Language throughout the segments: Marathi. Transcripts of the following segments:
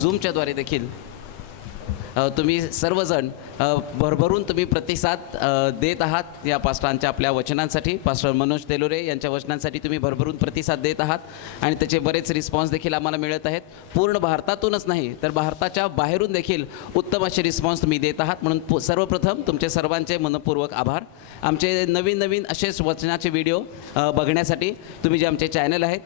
झूमच्याद्वारे देखील तुम्ही सर्वजण भरभरून तुम्ही प्रतिसाद देत आहात या पास्टरांच्या आपल्या वचनांसाठी. पास्टर मनोज तेलोरे यांच्या वचनांसाठी तुम्ही भरभरून प्रतिसाद देत आहात आणि त्याचे बरेच रिस्पॉन्स देखील आम्हाला मिळत आहेत. पूर्ण भारतातूनच नाही तर भारताच्या बाहेरून देखील उत्तम असे रिस्पॉन्स तुम्ही देत आहात. म्हणून सर्वप्रथम तुमचे सर्वांचे मनपूर्वक आभार. आमचे नवीन नवीन असेच वचनाचे व्हिडिओ बघण्यासाठी तुम्ही जे आमचे चॅनल आहेत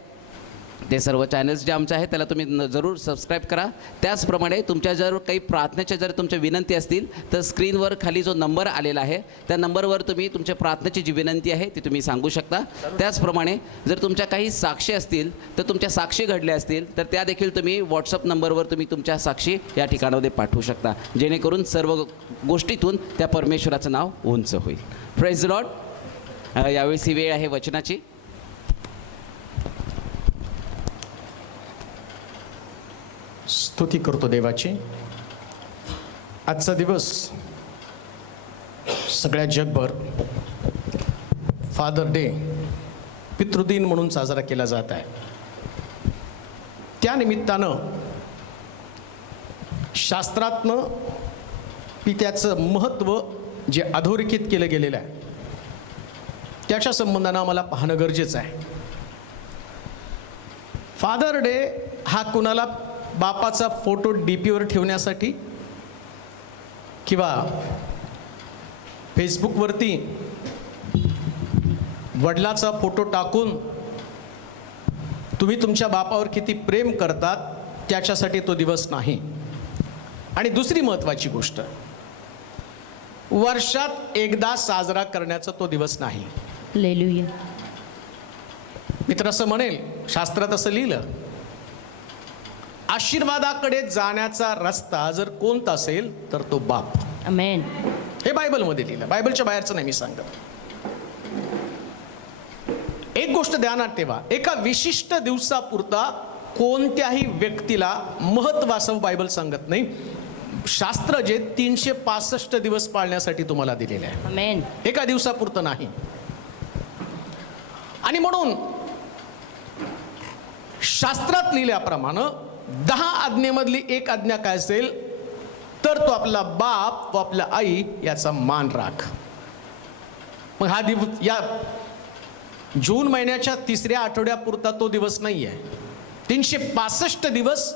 ते सर्व चॅनल्स जे आमचे आहेत त्याला तुम्ही जरूर सबस्क्राईब करा. त्याचप्रमाणे तुमच्या जर काही प्रार्थनेच्या जर तुमच्या विनंती असतील तर स्क्रीनवर खाली जो नंबर आलेला आहे त्या नंबरवर तुम्ही तुमच्या प्रार्थनेची जी विनंती आहे ती तुम्ही सांगू शकता. त्याचप्रमाणे जर तुमच्या काही साक्षी असतील तर तुमच्या साक्षी घडल्या असतील तर त्या देखील तुम्ही व्हॉट्सअप नंबरवर तुम्ही तुमच्या साक्षी या ठिकाणामध्ये पाठवू शकता, जेणेकरून सर्व गोष्टीतून त्या परमेश्वराचं नाव उंच होईल. Praise the Lord. यावेळेस ही वेळ आहे वचनाची. स्तुती करतो देवाची. आजचा दिवस सगळ्या जगभर फादर डे पितृदिन म्हणून साजरा केला जात आहे. त्या निमित्तानं शास्त्रातनं पित्याचं महत्त्व जे अधोरेखित केलं गेलेलं आहे त्याच्या संबंधानं आम्हाला पाहणं गरजेचं आहे. फादर डे हा कुणाला बापाचा फोटो डीपीवर ठेवण्यासाठी किंवा फेसबुकवरती वडिलाचा फोटो टाकून तुम्ही तुमच्या बापावर किती प्रेम करतात त्याच्यासाठी तो दिवस नाही. आणि दुसरी महत्त्वाची गोष्ट, वर्षात एकदा साजरा करण्याचा तो दिवस नाही. हालेलुया. मी तर असं म्हणेल, शास्त्रात असं लिहिलं, आशीर्वादाकडे जाण्याचा रस्ता जर कोणता असेल तर तो बाप. आमेन. हे बायबलमध्ये लिहिलं, बायबलच्या बाहेरचं नाही मी सांगत. एक गोष्ट ध्यानात ठेवा, एका विशिष्ट दिवसापुरता कोणत्याही व्यक्तीला महत्त्व असं बायबल सांगत नाही. शास्त्र जे 365 दिवस पाळण्यासाठी तुम्हाला दिलेले आहे, आमेन. एका दिवसापुरतं नाही. आणि म्हणून शास्त्रात लिहिल्याप्रमाणे 10 आज्ञेमधली एक आज्ञा काय असेल तर तो आपला बाप व आपल्या आई याचा मान राख. मग हा दिवस या जून महिन्याच्या 3ऱ्या आठवड्यापुरता तो दिवस नाही आहे. 365 दिवस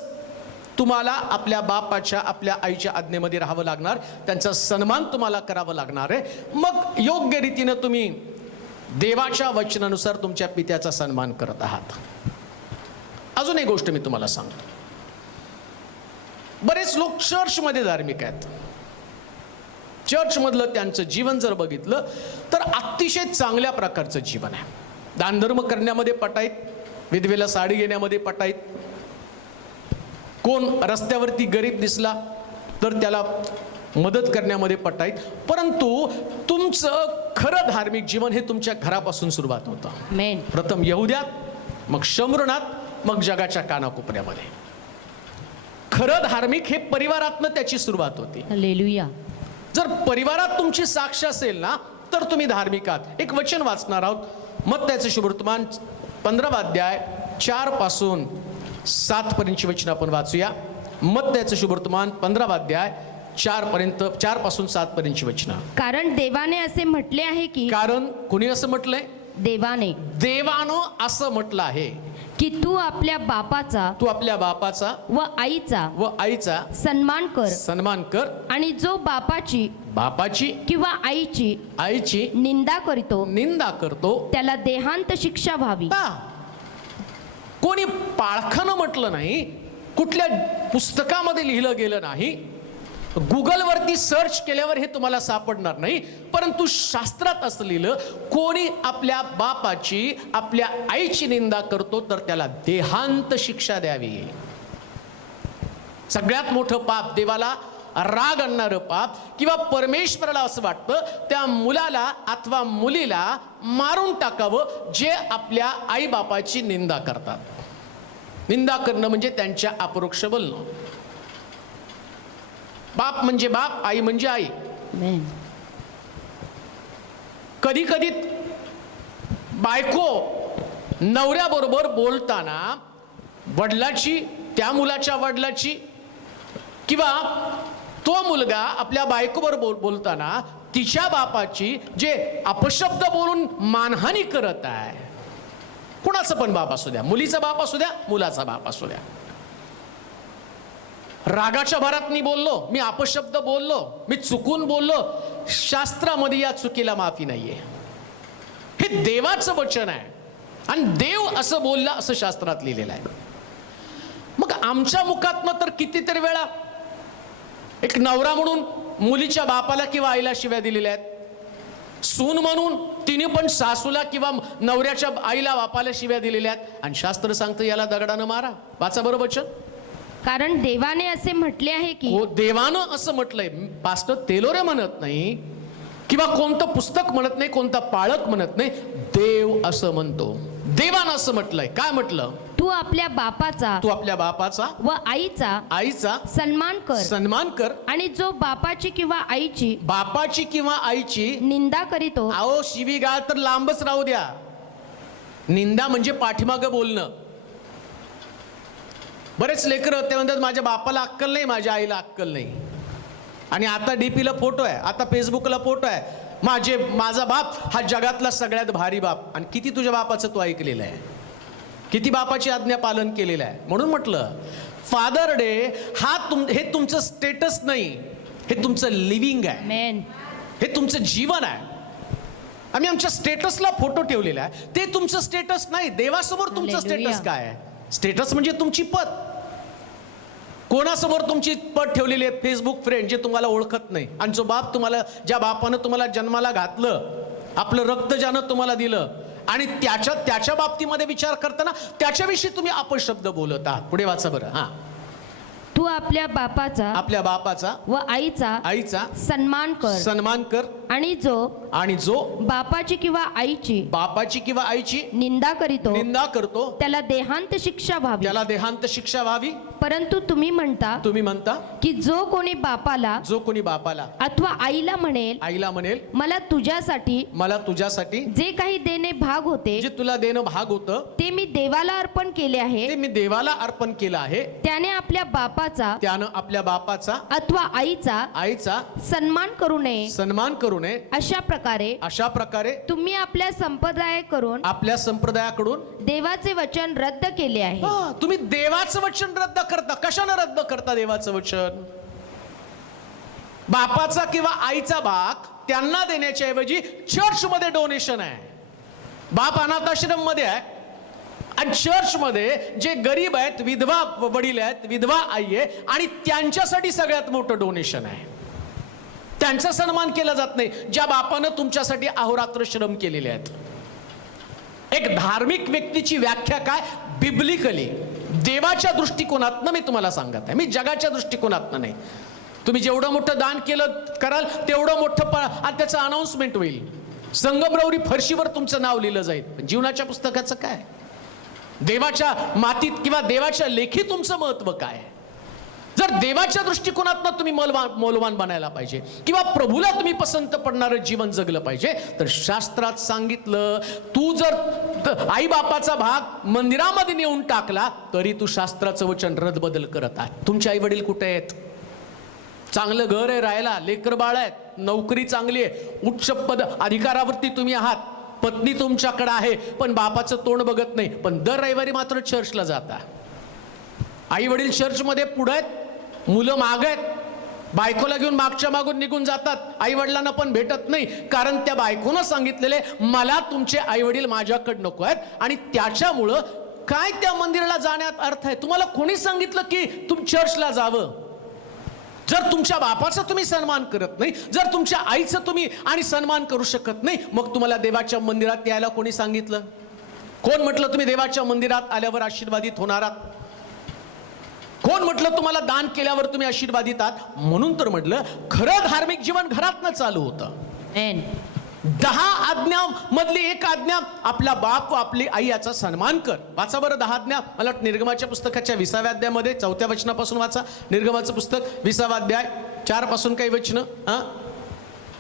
तुम्हाला आपल्या बापाच्या आपल्या आईच्या आज्ञेमध्ये राहावं लागणार, त्यांचा सन्मान तुम्हाला करावा लागणार आहे. मग योग्य रीतीनं तुम्ही देवाच्या वचनानुसार तुमच्या पित्याचा सन्मान करत आहात. अजून एक गोष्ट मी तुम्हाला सांगतो, बरेच लोक चर्चमध्ये धार्मिक आहेत. चर्चमधलं त्यांचं जीवन जर बघितलं तर अतिशय चांगल्या प्रकारचं जीवन आहे. दानधर्म करण्यामध्ये पटाईत, विधवेला साडी घेण्यामध्ये पटाईत, कोण रस्त्यावरती गरीब दिसला तर त्याला मदत करण्यामध्ये पटाईत. परंतु तुमचं खरं धार्मिक जीवन हे तुमच्या घरापासून सुरुवात होतं. आमेन. प्रथम यहुद्यात, मग शमृणात, मग जगाच्या कानाकोपऱ्यामध्ये. खरं धार्मिक हे परिवारातनं त्याची सुरुवात होती. हालेलुया. जर परिवारात तुमची साक्ष असेल ना तर तुम्ही धार्मिक आहात. एक वचन वाचणार आहोत, मत्तयाचं शुभवर्तमान 15वा अध्याय 4 पासून 7 पर्यंतची वचन आपण वाचूया. मत्तयाचं शुभवर्तमान 15वा अध्याय 4 पासून 7 पर्यंतची वचन. कारण देवाने असे म्हटले आहे की, कारण कुणी असं म्हटलंय? देवानं असं म्हटलं आहे की तू आपल्या बापाचा व आईचा सन्मान कर, आणि जो बापाची किंवा आईची निंदा करतो त्याला देहांत शिक्षा व्हावी. कोणी पाळखानं म्हटलं नाही, कुठल्या पुस्तकामध्ये लिहिलं गेलं नाही, गुगलवरती सर्च केल्यावर हे तुम्हाला सापडणार नाही. परंतु शास्त्रात असं लिहिलं, कोणी आपल्या बापाची आपल्या आईची निंदा करतो तर त्याला देहांत शिक्षा द्यावी. सगळ्यात मोठं पाप, देवाला राग आणणारं पाप, किंवा परमेश्वराला असं वाटतं त्या मुलाला अथवा मुलीला मारून टाकावं जे आपल्या आई बापाची निंदा करतात. निंदा करणं म्हणजे त्यांच्या अपरोक्ष बोलणं. बाप म्हणजे बाप, आई म्हणजे आई. कधी कधी बायको नवऱ्याबरोबर बोलताना वडिलाची, त्या मुलाच्या वडिलाची किंवा तो मुलगा आपल्या बायकोबरोबर बोलताना तिच्या बापाची जे अपशब्द बोलून मानहानी करत आहे, कुणाचा पण बाप असू द्या, मुलीचा बाप असू द्या, मुलाचा बाप असू द्या, रागाच्या भरात मी बोललो, मी अपशब्द बोललो, मी चुकून बोललो, शास्त्रामध्ये या चुकीला माफी नाहीये. हे देवाचं वचन आहे आणि देव असं बोलला असं शास्त्रात लिहिलेलं आहे. मग आमच्या मुखातनं तर कितीतरी वेळा एक नवरा म्हणून मुलीच्या बापाला किंवा आईला शिव्या दिलेल्या आहेत, सून म्हणून तिने पण सासूला किंवा नवऱ्याच्या आईला बापाला शिव्या दिलेल्या आहेत, आणि शास्त्र सांगतं याला दगडानं मारा. वाचा बरं वचन. कारण देवाने असे म्हटले आहे की, हो, देवानं असं म्हटलंय. पास्टर तेलोरे म्हणत नाही किंवा कोणतं पुस्तक म्हणत नाही, कोणता पाळक म्हणत नाही, देव असं म्हणतो. देवानं असं म्हटलंय. काय म्हटलं? तू आपल्या बापाचा तू आपल्या बापाचा व आईचा सन्मान कर आणि जो बापाची किंवा आईची निंदा करीतो. अहो, शिवीगाळ तर लांबच राहू द्या, निंदा म्हणजे पाठीमागं बोलणं. बरेच लेकरं ते म्हणतात माझ्या बापाला अक्कल नाही, माझ्या आईला अक्कल नाही, आणि आता डीपीला फोटो आहे, आता फेसबुकला फोटो आहे, माझा बाप हा जगातला सगळ्यात भारी बाप. आणि किती तुझ्या बापाचं तू ऐकलेलं आहे, किती बापाची आज्ञा पालन केलेलं आहे. म्हणून म्हटलं फादर डे हे तुमचं स्टेटस नाही, हे तुमचं लिव्हिंग आहे, हे तुमचं जीवन आहे. आम्ही आमच्या स्टेटसला फोटो ठेवलेला आहे, ते तुमचं स्टेटस नाही. देवासमोर तुमचं स्टेटस काय आहे? स्टेटस म्हणजे तुमची पद. कोणासमोर तुमची पद ठेवलेली आहे? फेसबुक फ्रेंड जे तुम्हाला ओळखत नाही, आणि जो बाप तुम्हाला, ज्या बापानं तुम्हाला जन्माला घातलं, आपलं रक्त ज्यानं तुम्हाला दिलं, आणि त्याच्या बाबतीमध्ये विचार करताना त्याच्याविषयी तुम्ही अपशब्द बोलत आहात. पुढे वाचा बरं. हा. तू आपल्या बापाचा व आईचा सन्मान कर आणि जो बापाची किंवा आईची निंदा करतो त्याला देहांत शिक्षा व्हावी. परंतु तुम्ही म्हणता की जो कोणी बापाला अथवा आईला म्हणेल मला तुझ्यासाठी जे काही देणे भाग होते, जे तुला देणं भाग होतं, ते मी देवाला अर्पण केले आहे, त्याने आपल्या बापाचा अथवा आईचा सन्मान करू नये. अशा प्रकारे तुम्ही आपल्या संप्रदायाकडून देवाचे वचन रद्द केले आहे. तुम्ही देवाचं वचन रद्द करता. कशानं रद्द करता देवाचं वचन? बापाचा किंवा आईचा भाग त्यांना देण्याच्या ऐवजी चर्च मध्ये डोनेशन आहे. बाप अनाथाश्रम मध्ये आहे आणि चर्च मध्ये जे गरीब आहेत, विधवा वडील आहेत, विधवा आई आहे, आणि त्यांच्यासाठी सगळ्यात मोठं डोनेशन आहे. त्यांचा सन्मान केला जात नाही, ज्या बापानं तुमच्यासाठी अहोरात्र श्रम केलेले आहेत. एक धार्मिक व्यक्तीची व्याख्या काय? बिब्लिकली, देवाच्या दृष्टिकोनातनं मी तुम्हाला सांगत आहे, मी जगाच्या दृष्टिकोनातनं नाही. तुम्ही जेवढं मोठं दान कराल तेवढं मोठं आणि त्याचं अनाउन्समेंट होईल, संगमरवरी फरशीवर तुमचं नाव लिहिलं जाईल. पण जीवनाच्या पुस्तकाचं काय? देवाच्या मातीत किंवा देवाच्या लेखी तुमचं महत्व काय? जर देवाच्या दृष्टिकोनातनं तुम्ही मौलवान बनायला पाहिजे किंवा प्रभूला तुम्ही पसंत पडणारं जीवन जगलं पाहिजे, तर शास्त्रात सांगितलं, तू जर आई बापाचा भाग मंदिरामध्ये नेऊन टाकला तरी तू शास्त्राचं वचन रद्दबदल करत आहे. तुमचे आई वडील कुठे आहेत? चांगलं घर आहे राहायला, लेकर बाळ आहेत, नोकरी चांगली आहे, उच्च पद अधिकारावरती तुम्ही आहात, पत्नी तुमच्याकडे आहे, पण बापाचं तोंड बघत नाही, पण दर रविवारी मात्र चर्चला जाता. आई वडील चर्चमध्ये पुढे आहेत, मुलं माग आहेत, बायकोला घेऊन मागच्या मागून निघून जातात, आई वडिलांना पण भेटत नाही, कारण त्या बायकोनं सांगितलेले मला तुमचे आई वडील माझ्याकडे नको आहेत, आणि त्याच्यामुळं काय त्या मंदिराला जाण्यात अर्थ आहे? तुम्हाला कोणी सांगितलं की तुम्ही चर्चला जावं? जर तुमच्या बापाचा तुम्ही सन्मान करत नाही, जर तुमच्या आईचं तुम्ही आणि सन्मान करू शकत नाही, मग तुम्हाला देवाच्या मंदिरात यायला कोणी सांगितलं? कोण म्हटलं तुम्ही देवाच्या मंदिरात आल्यावर आशीर्वादित होणार आहात? कोण म्हटलं तुम्हाला दान केल्यावर तुम्ही आशीर्वादित आहात? म्हणून तर म्हटलं खरं धार्मिक जीवन घरातनं चालू होतं. 10 आज्ञा मधली एक आज्ञा, आपला बाप व आपली आई याचा सन्मान कर. वाचा बरं 10 आज्ञा. मला निर्गमाच्या पुस्तकाच्या 20व्या अध्यायामध्ये 4थ्या वचनापासून वाचा. निर्गमाचं पुस्तक 20वा अध्याय 4 पासून काही वचन.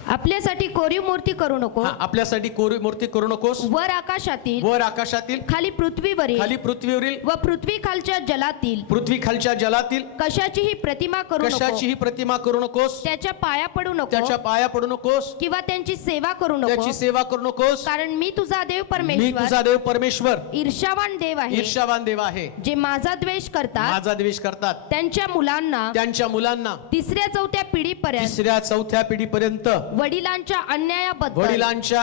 आपल्यासाठी कोरीव मूर्ती करू नको. आपल्यासाठी कोरीव मूर्ती करू नकोस. वर आकाशातील, वर आकाशातील, खाली पृथ्वीवरील, खाली पृथ्वीवरील, व पृथ्वी खालच्या जलातील पृथ्वी खालच्या जलातील कशाचीही प्रतिमा करू नको. कशाचीही प्रतिमा करू नकोस. त्याच्या पाया पडू नको त्याच्या पाया पडू नकोस. किंवा त्यांची सेवा करू नको. त्याची सेवा करू नकोस. कारण मी तुझा देव मी परमेश्वर तुझा देव परमेश्वर ईर्ष्यावान देव आहे, ईर्ष्यावान देव आहे, जे माझा द्वेष करतात माझा द्वेष करतात. त्यांच्या मुलांना त्यांच्या मुलांना तिसऱ्या चौथ्या पिढीपर्यंत तिसऱ्या चौथ्या पिढीपर्यंत वडिलांच्या अन्यायाबद्दल वडिलांच्या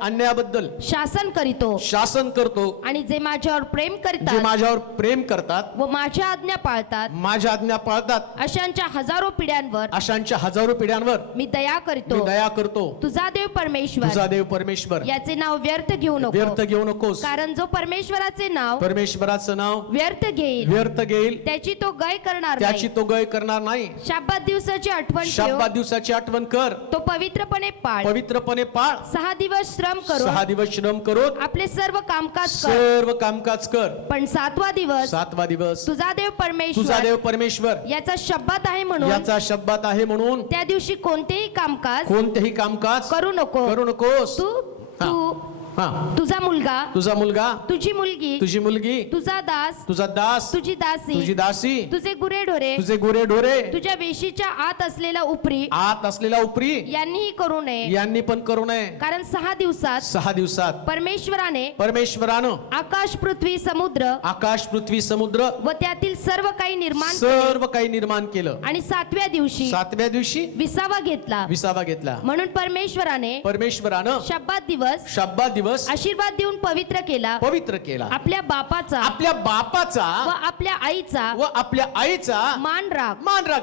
अन्यायाबद्दल शासन करीतो. शासन करतो. आणि जे माझ्यावर प्रेम जे करतात माझ्यावर प्रेम करतात, व माझ्या आज्ञा पाळतात माझ्या आज्ञा पाळतात, अशांच्या हजारो पिढ्यांवर अशांच्या हजारो पिढ्यांवर मी दया मी करतो. दया करतो. तुझा देव परमेश्वर तुझा देव परमेश्वर याचे नाव व्यर्थ घेऊ नको. व्यर्थ घेऊ नकोस. कारण जो परमेश्वराचे नाव परमेश्वराचं नाव व्यर्थ घेईल व्यर्थ घेईल, त्याची तो गय करणार त्याची नाही. तो गय करणार नाही. शाब्बात दिवसाची आठवण ठेव, शाब्बात दिवसाची आठवण कर, तो पवित्रपणे पाळ. पवित्रपणे पाळ. 6 दिवस श्रम करून 6 दिवस श्रम करून आपले सर्व कामकाज कर. सर्व कामकाज कर. पण 7वा दिवस 7वा दिवस तुझा देव तुझा परमेश्वर देव परमेश्वर याचा शब्बात आहे म्हणून याचा शब्दात आहे म्हणून त्या दिवशी कोणतेही कामकाज कोणतेही कामकाज करू नको. करू नकोस. तू तू हा, तुझा मुलगा, तुझा मुलगा, तुझी मुलगी, तुझी मुलगी, तुझा दास, तुझा दास, तुझी दासी, तुझी दासी, तुझे गुरेढोरे, तुझे गोरे ढोरे, तुझ्या वेशीच्या आत असलेला उपरी आत असलेला उपरी यांनीही करू नये. यांनी पण करू नये. कारण 6 दिवसात 6 दिवसात परमेश्वराने परमेश्वरानं आकाश, पृथ्वी, समुद्र आकाश, पृथ्वी, समुद्र व त्यातील सर्व काही निर्माण केले. सर्व काही निर्माण केलं. आणि 7व्या दिवशी 7व्या दिवशी विसावा घेतला. विसावा घेतला. म्हणून परमेश्वराने परमेश्वरानं शब्बात दिवस शब्दात दिवस आशीर्वाद देऊन पवित्र केला. पवित्र केला. आपल्या बापाचा आपल्या व बापाचा आपल्या आईचा व आपल्या आईचा मान राख. मान राख.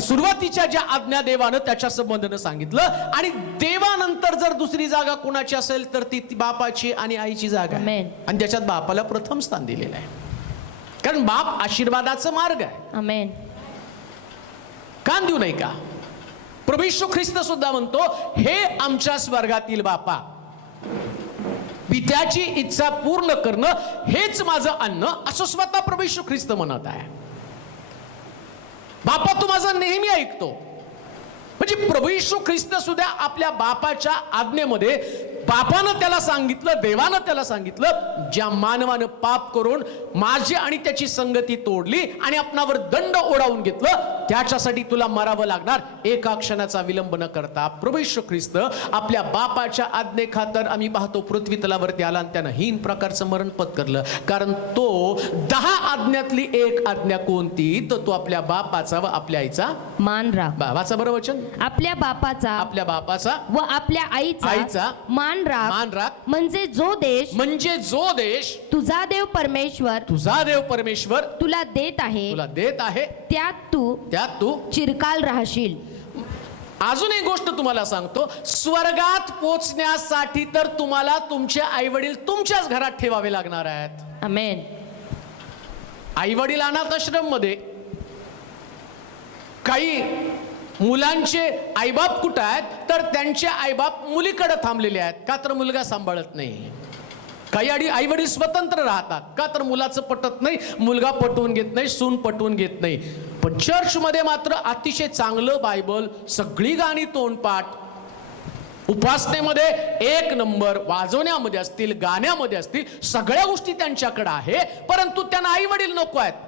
सुरुवातीच्या ज्या आज्ञा देवानं त्याच्या संबंधानं सांगितलं, आणि देवानंतर जर दुसरी जागा कोणाची असेल तर ती बापाची आणि आईची जागा आहे. आमेन. आणि त्याच्यात बापाला प्रथम स्थान दिलेलं आहे. कारण बाप आशीर्वादाचा मार्ग आहे. आमेन. कान देऊ नये का? प्रभू येशू ख्रिस्त सुद्धा म्हणतो, हे आमच्या स्वर्गातील बापा, पित्याची इच्छा पूर्ण करणं हेच माझं अन्न, असं स्वतः प्रभू येशू ख्रिस्त म्हणत आहे. बापा तू माझं नेहमी ऐकतो. म्हणजे प्रभू येशू ख्रिस्त सुद्धा आपल्या बापाच्या आज्ञेमध्ये बापानं त्याला सांगितलं, देवानं त्याला सांगितलं, ज्या मानवानं पाप करून माझी आणि त्याची संगती तोडली आणि आपणावर दंड ओढावून घेतलं, त्याच्यासाठी तुला मरावं लागणार. एका क्षणाचा विलंब न करता प्रभू येशू ख्रिस्त आपल्या बापाच्या आज्ञेखातर आम्ही पाहतो पृथ्वी तलावरती आला आणि त्यानं हीन प्रकारचं मरण पत्करलं. कारण तो 10 आज्ञातली एक आज्ञा कोणती, तर तो आपल्या बापाचा व आपल्या आईचा मान राख. बाबाचं बरं वचन, आपल्या बापाचा आपल्या बापाचा व आपल्या आईचा आईचा मान राख. मान राख. म्हणजे जो देश म्हणजे जो देश तुझा देव परमेश्वर तुझा देव परमेश्वर तुला देत आहे, तुला देत आहे, त्यात तू चिरकाल राहशील. अजून एक गोष्ट तुम्हाला सांगतो, स्वर्गात पोचण्यासाठी तर तुम्हाला तुमचे आई वडील तुमच्याच घरात ठेवावे लागणार आहेत. आमेन. आई वडील अनाथ आश्रम मध्ये, काही मुलांचे आईबाप कुठं आहेत तर त्यांचे आईबाप मुलीकडे थांबलेले आहेत, का तर मुलगा सांभाळत नाही. काही आई वडील स्वतंत्र राहतात, का तर मुलाचं पटत नाही, मुलगा पटवून घेत नाही, सून पटवून घेत नाही. पण चर्च मध्ये मात्र अतिशय चांगलं बायबल, सगळी गाणी तोंडपाठ, उपासनेमध्ये 1 नंबर, वाजवण्यामध्ये असतील, गाण्यामध्ये असतील, सगळ्या गोष्टी त्यांच्याकडे आहे. परंतु त्यांना आई वडील नको आहेत.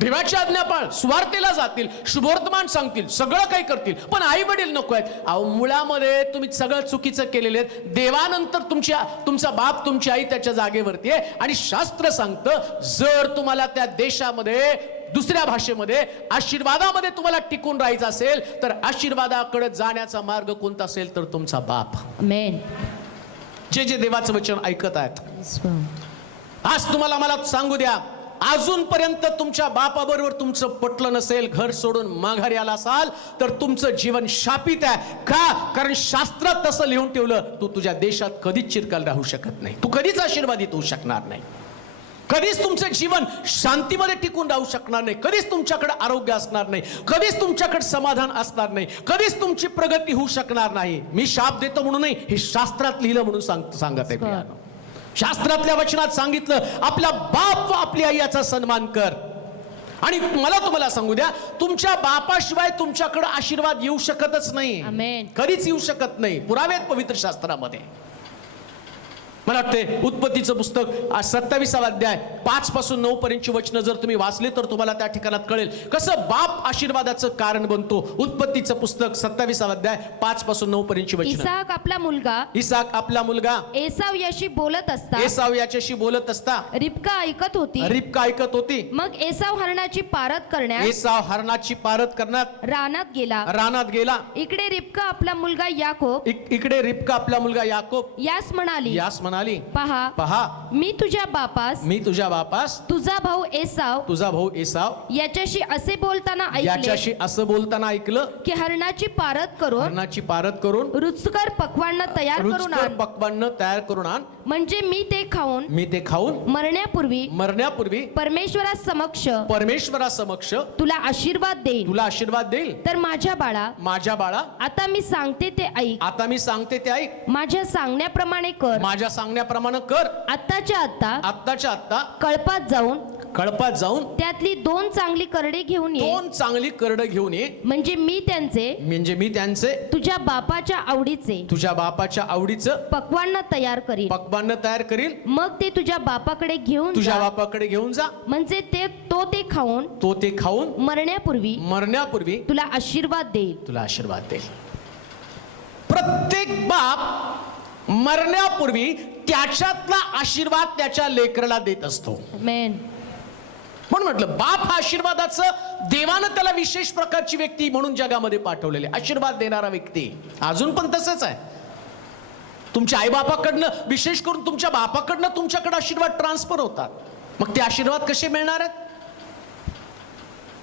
देवाची आज्ञा पाळ, सुवार्तेला जातील, शुभवर्तमान सांगतील, सगळं काही करतील, पण आई वडील नको आहेत. अहो, मुळामध्ये तुम्ही सगळं चुकीचं केलेले आहेत. देवानंतर तुमचा बाप, तुमची आई त्याच्या जागेवरती आहे. आणि शास्त्र सांगतं, जर तुम्हाला त्या देशामध्ये, दुसऱ्या भाषेमध्ये, आशीर्वादामध्ये तुम्हाला टिकून राहायचं असेल तर आशीर्वादाकडे जाण्याचा मार्ग कोणता असेल तर तुमचा बाप. आमेन. जे देवाचं वचन ऐकत आहेत, आज तुम्हाला मला सांगू द्या, अजूनपर्यंत तुमच्या बापाबरोबर तुमचं पटलं नसेल, घर सोडून माघारी आला असाल तर तुमचं जीवन शापित आहे. का? कारण शास्त्रात तसं लिहून ठेवलं, तू तुझ्या देशात कधीच चिरकाल राहू शकत नाही, तू कधीच आशीर्वादित होऊ शकणार नाही, कधीच तुमचं जीवन शांतीमध्ये टिकून राहू शकणार नाही, कधीच तुमच्याकडे आरोग्य असणार नाही, कधीच तुमच्याकडे समाधान असणार नाही, कधीच तुमची प्रगती होऊ शकणार नाही. मी शाप देतो म्हणून नाही, हे शास्त्रात लिहिलं म्हणून सांगत आहे प्रियानो. शास्त्रातल्या वचनात सांगितलं, आपला बाप व आपली आई याचा सन्मान कर. आणि तुम्हाला सांगू द्या, तुमच्या बापाशिवाय तुमच्याकडे आशीर्वाद येऊ शकतच नाही. आमेन. कधीच येऊ शकत नाही. पुरावे आहेत पवित्र शास्त्रामध्ये. मला वाटते उत्पत्तीचं पुस्तक 27 अध्याय 5 पासून 9 पर्यंतची वचनं जर तुम्ही वाचले तर तुम्हाला त्या ठिकाणात कळेल कसं बाप आशीर्वादाचं कारण बनतो. उत्पत्तीचं पुस्तक 27 अध्याय 5 पासून 9 पर्यंतची वचनं. इसाक आपला मुलगा एसाव याशी बोलत असता एसाव याच्याशी बोलत असता रिबका ऐकत होती. रिबका ऐकत होती. मग एसाव हरणाची पारत करण्यास एसाव हरणाची पारत करण्यात रानात गेला. इकडे रिबका आपला मुलगा याकोब इकडे रिबका आपला मुलगा याकोब यास म्हणाली पहा मी तुझ्या बापास तुझा भाऊ एसाव याच्याशी असे बोलताना ऐकलं की हरणाची पारत करून रुचकर पक्वान्न तयार करून आण म्हणजे मी ते खाऊन मरण्यापूर्वी परमेश्वरासमक्ष तुला आशीर्वाद देईल. तर माझ्या बाळा आता मी सांगते ते ऐक. माझ्या सांगण्याप्रमाणे कर. आत्ताच्या आत्ता कळपात जाऊन त्यातली 2 चांगली करडे घेऊन ये. म्हणजे मी त्यांचे तुझ्या बापाच्या आवडीचे पक्वान्न तयार करील. मग ते तुझ्या बापाकडे घेऊन जा. म्हणजे ते खाऊन मरण्यापूर्वी तुला आशीर्वाद देईल. प्रत्येक बाप मरण्यापूर्वी त्याच्यातला आशीर्वाद त्याच्या लेकराला देत असतो. आमेन. म्हणून म्हटलं बाप हा आशीर्वादाचं देवानं त्याला विशेष प्रकारची व्यक्ती म्हणून जगामध्ये पाठवलेले, आशीर्वाद देणारा व्यक्ती. अजून पण तसंच आहे. तुमच्या आईबापाकडनं विशेष करून तुमच्या बापाकडनं तुमच्याकडे आशीर्वाद ट्रान्सफर होतात. मग ते आशीर्वाद कसे मिळणार आहेत?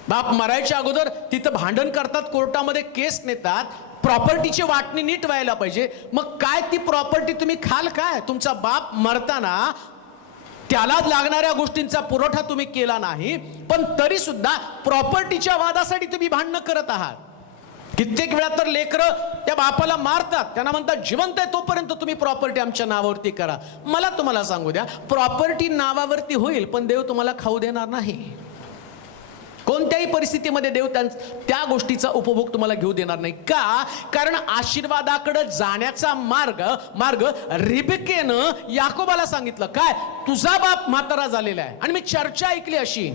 बाप मरायच्या अगोदर तिथं भांडण करतात, कोर्टामध्ये केस नेतात, प्रॉपर्टीची वाटणी नीट व्हायला पाहिजे. मग काय ती प्रॉपर्टी तुम्ही खाल काय? तुमचा बाप मरताना त्याला लागणाऱ्या गोष्टींचा पुरवठा तुम्ही केला नाही, पण तरी सुद्धा प्रॉपर्टीच्या वादासाठी तुम्ही भांडणं करत आहात. कित्येक वेळा तर लेकरं त्या बापाला मारतात, त्यांना म्हणतात जिवंत आहे तोपर्यंत तुम्ही प्रॉपर्टी आमच्या नावावरती करा. तुम्हाला सांगू द्या, प्रॉपर्टी नावावरती होईल पण देव तुम्हाला खाऊ देणार नाही. कोणत्याही परिस्थितीमध्ये देव त्या गोष्टीचा उपभोग तुम्हाला घेऊ देणार नाही. का? कारण आशीर्वादाकडे जाण्याचा मार्ग रिबकेनं याकोबाला सांगितलं. काय? तुझा बाप म्हातारा झालेला आहे. आणि मी चर्चा ऐकली अशी,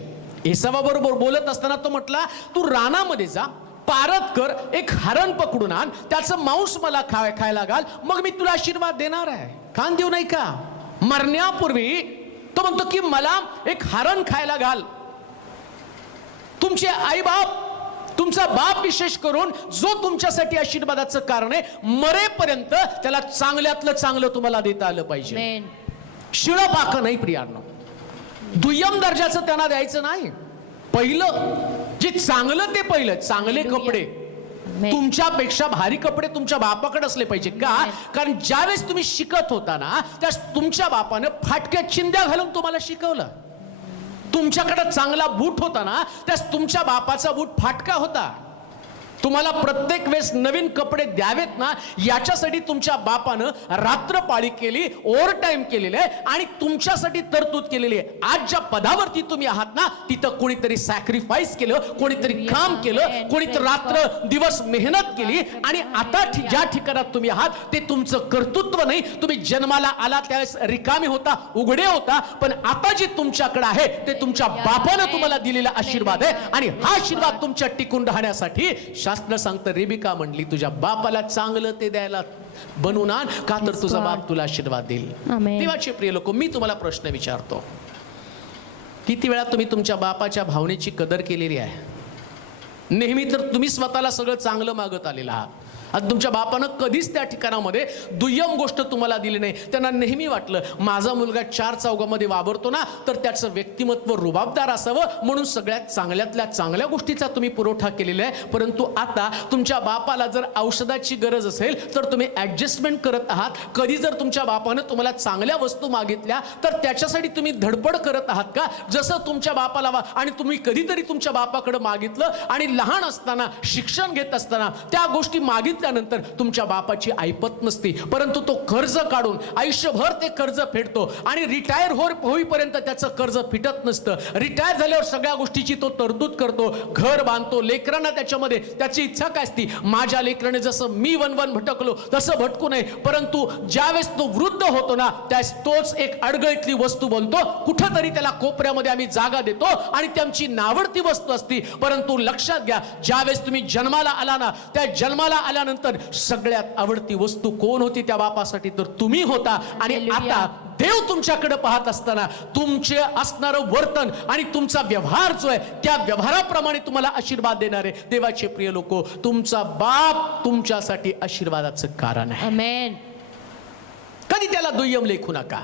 एसावाबरोबर बोलत असताना तो म्हटला, तू रानामध्ये जा, पारत कर, एक हरण पकडून आण, त्याचं मांस मला खायला घाल, मग मी तुला आशीर्वाद देणार आहे. कान देऊ नाही का? मरण्यापूर्वी तो म्हणतो की मला एक हरण खायला घाल. तुमचे आई बाप, तुमचा बाप विशेष करून जो तुमच्यासाठी आशीर्वादाचं कारण आहे, मरेपर्यंत त्याला चांगल्यातलं चांगलं तुम्हाला देता आलं पाहिजे. शिळं पाकं नाही प्रियांनो, दुय्यम दर्जाचं त्यांना द्यायचं नाही. पहिलं जे चांगलं ते पहिलं. चांगले कपडे, तुमच्यापेक्षा भारी कपडे तुमच्या बापाकडे असले पाहिजे. का? कारण ज्यावेळेस तुम्ही शिकत होता ना, त्यास तुमच्या बापानं फाटक्या चिंध्या घालून तुम्हाला शिकवलं. तुमच्याकडे चांगला बूट होता ना, त्यास तुमच्या बापाचा बूट फाटका होता. तुम्हाला प्रत्येक वेळेस नवीन कपडे द्यावेत ना, याच्यासाठी तुमच्या बापानं रात्रपाळी केली, ओव्हर टाइम केलेले आहे आणि तुमच्यासाठी तरतूद केलेली आहे. आज ज्या पदावरती तुम्ही आहात ना, तिथं कोणीतरी सॅक्रिफाईस केलं, कोणीतरी काम केलं, कोणीतरी रात्र दिवस मेहनत केली. आणि आता ज्या ठिकाणात तुम्ही आहात ते तुमचं कर्तृत्व नाही. तुम्ही जन्माला आला त्यावेळेस रिकामे होता, उघडे होता, पण आता जे तुमच्याकडे आहे ते तुमच्या बापानं तुम्हाला दिलेला आशीर्वाद आहे. आणि हा आशीर्वाद तुमच्या टिकून राहण्यासाठी शास्त्र सांगतं, रेबिका म्हणली तुझ्या बापाला चांगलं ते द्यायला बनवून आण, का तर तुझा बाप तुला आशीर्वाद देईल. देवाचे प्रिय लोक, मी तुम्हाला प्रश्न विचारतो, किती वेळा तुम्ही तुमच्या बापाच्या भावनेची कदर केलेली आहे? नेहमी तर तुम्ही स्वतःला सगळं चांगलं मागत आलेला आहात. आज तुमच्या बापानं कधीच त्या ठिकाणामध्ये दुय्यम गोष्ट तुम्हाला दिली नाही. त्यांना नेहमी वाटलं माझा मुलगा 4 चौघामध्ये वावरतो ना, तर त्याचं व्यक्तिमत्व रुबाबदार असावं, म्हणून सगळ्यात चांगल्यातल्या चांगल्या गोष्टीचा तुम्ही पुरवठा केलेला आहे. परंतु आता तुमच्या बापाला जर औषधाची गरज असेल तर तुम्ही ऍडजस्टमेंट करत आहात. कधी जर तुमच्या बापानं तुम्हाला चांगल्या वस्तू मागितल्या तर त्याच्यासाठी तुम्ही धडपड करत आहात का? जसं तुमच्या बापाला आणि तुम्ही कधीतरी तुमच्या बापाकडे मागितलं आणि लहान असताना शिक्षण घेत असताना त्या गोष्टी मागितल्या मागितल्यानंतर तुमच्या बापाची ऐपत नसती, परंतु तो कर्ज काढून आयुष्यभर ते कर्ज फेडतो आणि रिटायर होईपर्यंत त्याचं कर्ज फिटत नसतं. रिटायर झाल्यावर सगळ्या गोष्टीची तो तरतूद करतो, घर बांधतो, लेकरांना त्याच्यामध्ये त्याची इच्छा काय असती, माझ्या लेकराने जसं मी वनवन भटकलो तसं भटकू नये. परंतु ज्यावेळेस तो वृद्ध होतो ना, त्यावेळेस तोच एक अडगळीतली वस्तू बनतो, कुठंतरी त्याला कोपऱ्यामध्ये आम्ही जागा देतो आणि त्यांची नावडती वस्तू असती. परंतु लक्षात घ्या, ज्यावेळेस तुम्ही जन्माला आला ना, त्या जन्माला आल्यानंतर सगळ्यात आवडती वस्तू कोण होती त्या बापासाठी, तर तुम्ही होता. आणि आता देव तुमच्याकडे पाहत असताना तुमचे असणारं वर्तन आणि तुमचा व्यवहार जो आहे त्या व्यवहाराप्रमाणे तुम्हाला आशीर्वाद देणारे देवाचे प्रिय लोक, तुमचा बाप तुमच्यासाठी आशीर्वादाचं कारण आहे. आमेन. कधी त्याला दुय्यम लेखू नका.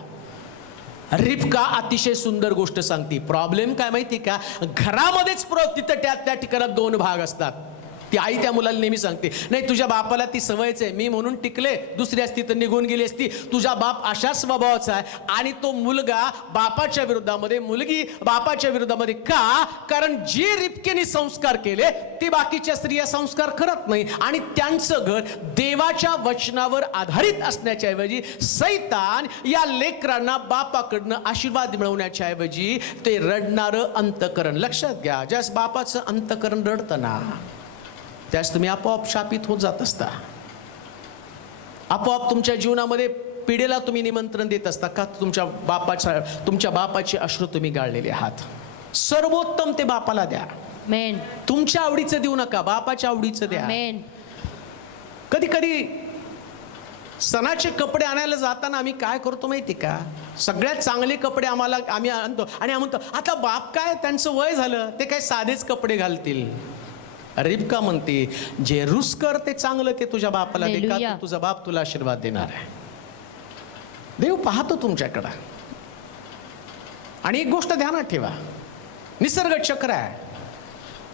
रिबका अतिशय सुंदर गोष्ट सांगते. प्रॉब्लेम काय माहिती का, घरामध्येच तिथं त्या ठिकाणात दोन भाग असतात. ती आई त्या मुलाला नेहमी सांगते, नाही तुझ्या बापाला ती सवयच आहे, मी म्हणून टिकले, दुसरी असती तर निघून गेली असती. तुझा बाप अशा स्वभावाचा आहे. आणि तो मुलगा बापाच्या विरोधामध्ये, मुलगी बापाच्या विरोधामध्ये. का? कारण जे रिबकेने संस्कार केले ते बाकीच्या स्त्रिया संस्कार करत नाही. आणि त्यांचं घर देवाच्या वचनावर आधारित असण्याच्या ऐवजी सैतान या लेकरांना बापाकडनं आशीर्वाद मिळवण्याच्या ऐवजी ते रडणारं अंतकरण. लक्षात घ्या, ज्यास बापाचं अंतकरण रडतं ना, त्यास तुम्ही आपोआप शापित होत जात असता. आपोआप तुमच्या जीवनामध्ये पिढीला तुम्ही निमंत्रण देत असता. का? तुमच्या बापाचे अश्रू तुम्ही गाळलेले आहात. सर्वोत्तम ते बापाला द्या. आमेन. तुमच्या आवडीचं देऊ नका, बापाच्या आवडीचं द्या. आमेन. कधी कधी सणाचे कपडे आणायला जाताना आम्ही काय करतो माहिती का, सगळ्यात चांगले कपडे आम्ही आणतो आणि आम्ही म्हणतो आता बाप काय, त्यांचं वय झालं, ते काय साधेच कपडे घालतील. रिबका म्हणते, जे रुसकर ते चांगलं ते तुझ्या बापाला दे, का तर तुझा बाप तुला आशीर्वाद देणार आहे. देव पाहतो तुमच्याकडं. आणि एक गोष्ट ध्यानात ठेवा, निसर्ग चक्र आहे.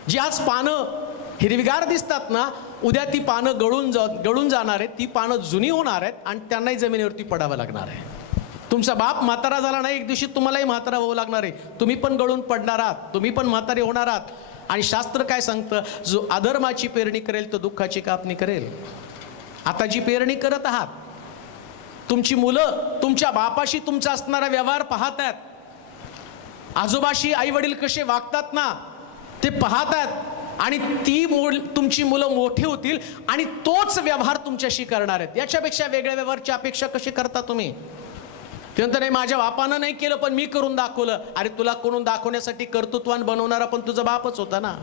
जी आज पानं हिरवीगार दिसतात ना, उद्या ती पानं गळून जाणार आहेत, ती पानं जुनी होणार आहेत आणि त्यांनाही जमिनीवरती पडावं लागणार आहे. तुमचा बाप म्हातारा झाला नाही, एक दिवशी तुम्हालाही म्हातारा व्हावं लागणार आहे. तुम्ही पण गळून पडणार आहात, तुम्ही पण म्हातारे होणार आहात. आणि शास्त्र काय सांगतं, जो अधर्माची पेरणी करेल तो दुःखाची कापणी करेल. आता जी पेरणी करत आहात, तुमची मुलं तुमच्या बापाशी तुमचा असणारा व्यवहार पाहत आहेत, आजोबाशी आई वडील कसे वागतात ना ते पाहत आहेत. आणि तुमची मुलं मोठी होतील आणि तोच व्यवहार तुमच्याशी करणार आहेत. याच्यापेक्षा वेगळ्या व्यवहारची अपेक्षा कशी करता तुम्ही? त्यानंतर नाही, माझ्या बापानं नाही केलं पण मी करून दाखवलं. अरे तुला करून दाखवण्यासाठी कर्तृत्वान बनवणारा पण तुझा बापच होता ना.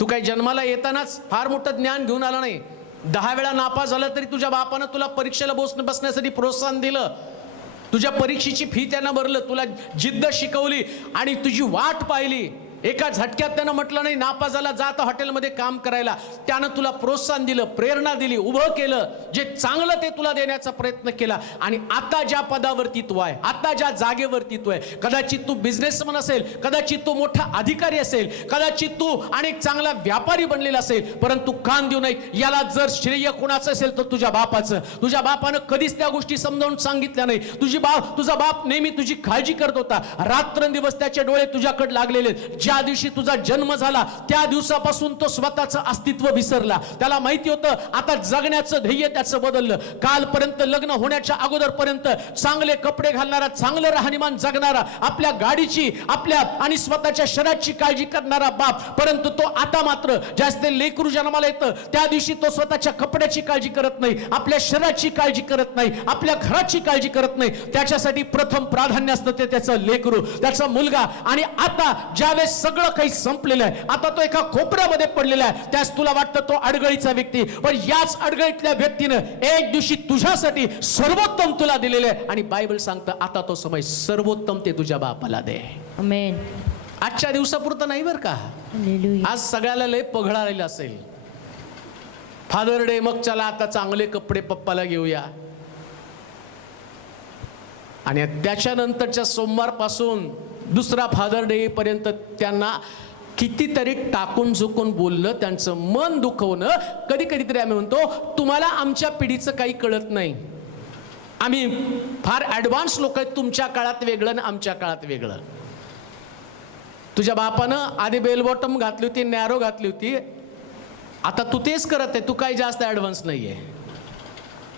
तू काही जन्माला येतानाच फार मोठं ज्ञान घेऊन आला नाही. 10 वेळा नापास झाला तरी तुझ्या बापानं तुला परीक्षेला बसण्यासाठी प्रोत्साहन दिलं. तुझ्या परीक्षेची फी त्यानं भरलं, तुला जिद्द शिकवली आणि तुझी वाट पाहिली. एका झटक्यात त्यानं म्हटलं नाही, नापास झाला जा आता हॉटेलमध्ये काम करायला. त्यानं तुला प्रोत्साहन दिलं, प्रेरणा दिली, उभं केलं. जे चांगलं ते तुला देण्याचा प्रयत्न केला. आणि आता ज्या पदावरती तू आहे, आता ज्या जागेवरती तू आहे, कदाचित तू बिझनेसमन असेल, कदाचित तू मोठा अधिकारी असेल, कदाचित तू अनेक चांगला व्यापारी बनलेला असेल, परंतु कान देऊ नये. याला जर श्रेय कोणाचं असेल तर तुझ्या बापाचं. तुझ्या बापानं कधीच त्या गोष्टी समजावून सांगितल्या नाही. तुझा बाप नेहमी तुझी काळजी करत होता. रात्रंदिवस त्याचे डोळे तुझ्याकडे लागलेले. ज्या दिवशी तुझा जन्म झाला त्या दिवसापासून तो स्वतःचं अस्तित्व विसरला. त्याला माहिती होतं आता जगण्याचं ध्येय त्याचं बदललं. कालपर्यंत लग्न होण्याच्या अगोदरपर्यंत चांगले कपडे घालणारा, चांगलं राहणीमान जगणारा, आपल्या गाडीची, आपल्या आणि स्वतःच्या शरीराची काळजी करणारा बाप, परंतु तो आता मात्र जास्त लेकरू जन्माला येतं त्या दिवशी तो स्वतःच्या कपड्याची काळजी करत नाही, आपल्या शरीराची काळजी करत नाही, आपल्या घराची काळजी करत नाही. त्याच्यासाठी प्रथम प्राधान्य असतं ते त्याचं लेकरू, त्याचा मुलगा. आणि आता ज्यावेळेस सगळं काही संपलेलं आहे, आता तो एका कोपऱ्यामध्ये पडलेला आहे, त्यास तुला वाटतं तो अडगळीचा व्यक्ती, पण याच अडगळीतल्या व्यक्तीनं एक दिवशी तुझ्यासाठी सर्वोत्तम तुला दिलेलं आहे. आणि बायबल सांगतं आता तो समय सर्वोत्तम ते तुझ्या बापाला दे. आमेन. आजच्या दिवसापुरतं नाही बरं का, हालेलुया. आज सगळ्याला लय पघळालेलं असेल. फादर डे, मग चला आता चांगले कपडे पप्पाला घेऊया. आणि त्याच्यानंतरच्या सोमवारपासून दुसरा फादर डे पर्यंत त्यांना कितीतरी टाकून झुकून बोललं, त्यांचं मन दुखवणं. कधी कधीतरी आम्ही म्हणतो तुम्हाला आमच्या पिढीचं काही कळत नाही, आम्ही फार ॲडव्हान्स लोक आहेत, तुमच्या काळात वेगळं आणि आमच्या काळात वेगळं. तुझ्या बापानं आधी बेल बॉटम घातली होती, नॅरो घातली होती, आता तू तेच करत आहे, तू काही जास्त ॲडव्हान्स नाही आहे.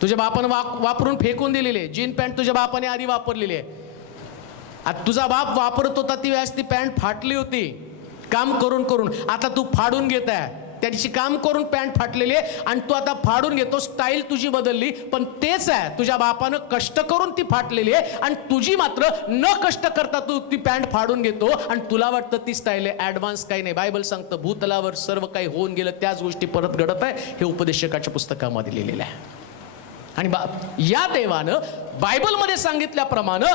तुझ्या बापानं वापरून फेकून दिलेली आहे जीन पॅन्ट, तुझ्या बापाने आधी वापरलेली आहे. आता तुझा बाप वापरत होता ती वेळेस ती पॅन्ट फाटली होती काम करून करून. आता तू फाडून घेत आहे, त्या दिवशी काम करून पॅन्ट फाटलेली आहे आणि तू आता फाडून घेतो. स्टाईल तुझी बदलली, पण तेच आहे, तुझ्या बापानं कष्ट करून ती फाटलेली आहे आणि तुझी मात्र न कष्ट करता तू ती पॅन्ट फाडून घेतो आणि तुला वाटतं ती स्टाईल आहे. ॲडव्हान्स काही नाही. बायबल सांगतं भूतलावर सर्व काही होऊन गेलं, त्याच गोष्टी परत घडत आहे. हे उपदेशकाच्या पुस्तकामध्ये लिहिलेलं आहे. आणि या देवानं बायबलमध्ये सांगितल्याप्रमाणे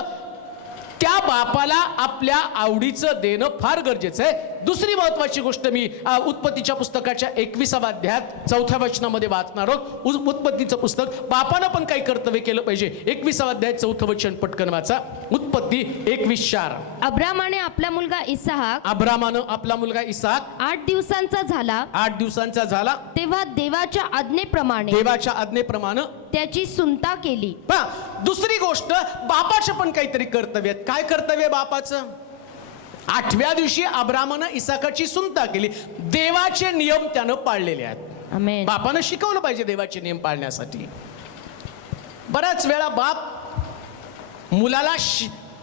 त्या बापाला आपल्या आवडीचं देणं फार गरजेचं आहे. दुसरी महत्वाची गोष्ट मी उत्पत्तीच्या पुस्तकाच्या 21व्या अध्यायात 4थ्या वचनामध्ये वाचणार आहोत. उत्पत्तीचं पुस्तक, बापानं पण काही कर्तव्य केलं पाहिजे. 21व्या अध्याय 4थं वचन पटकन वाचा. उत्पत्ती 21:4. अब्रामाने आपला मुलगा इसाहाक, अब्रामानं आपला मुलगा इसाक 8 दिवसांचा झाला 8 दिवसांचा झाला तेव्हा देवाच्या आज्ञेप्रमाणे त्याची सुंता केली. दुसरी गोष्ट, बापाचे पण काहीतरी कर्तव्य आहेत. काय कर्तव्य बापाचं? 8व्या दिवशी अब्रामानं इसाकाची सुंता केली. देवाचे नियम त्यानं पाळलेले आहेत. आमेन. बापानं शिकवलं पाहिजे देवाचे नियम पाळण्यासाठी. बऱ्याच वेळा बाप मुलाला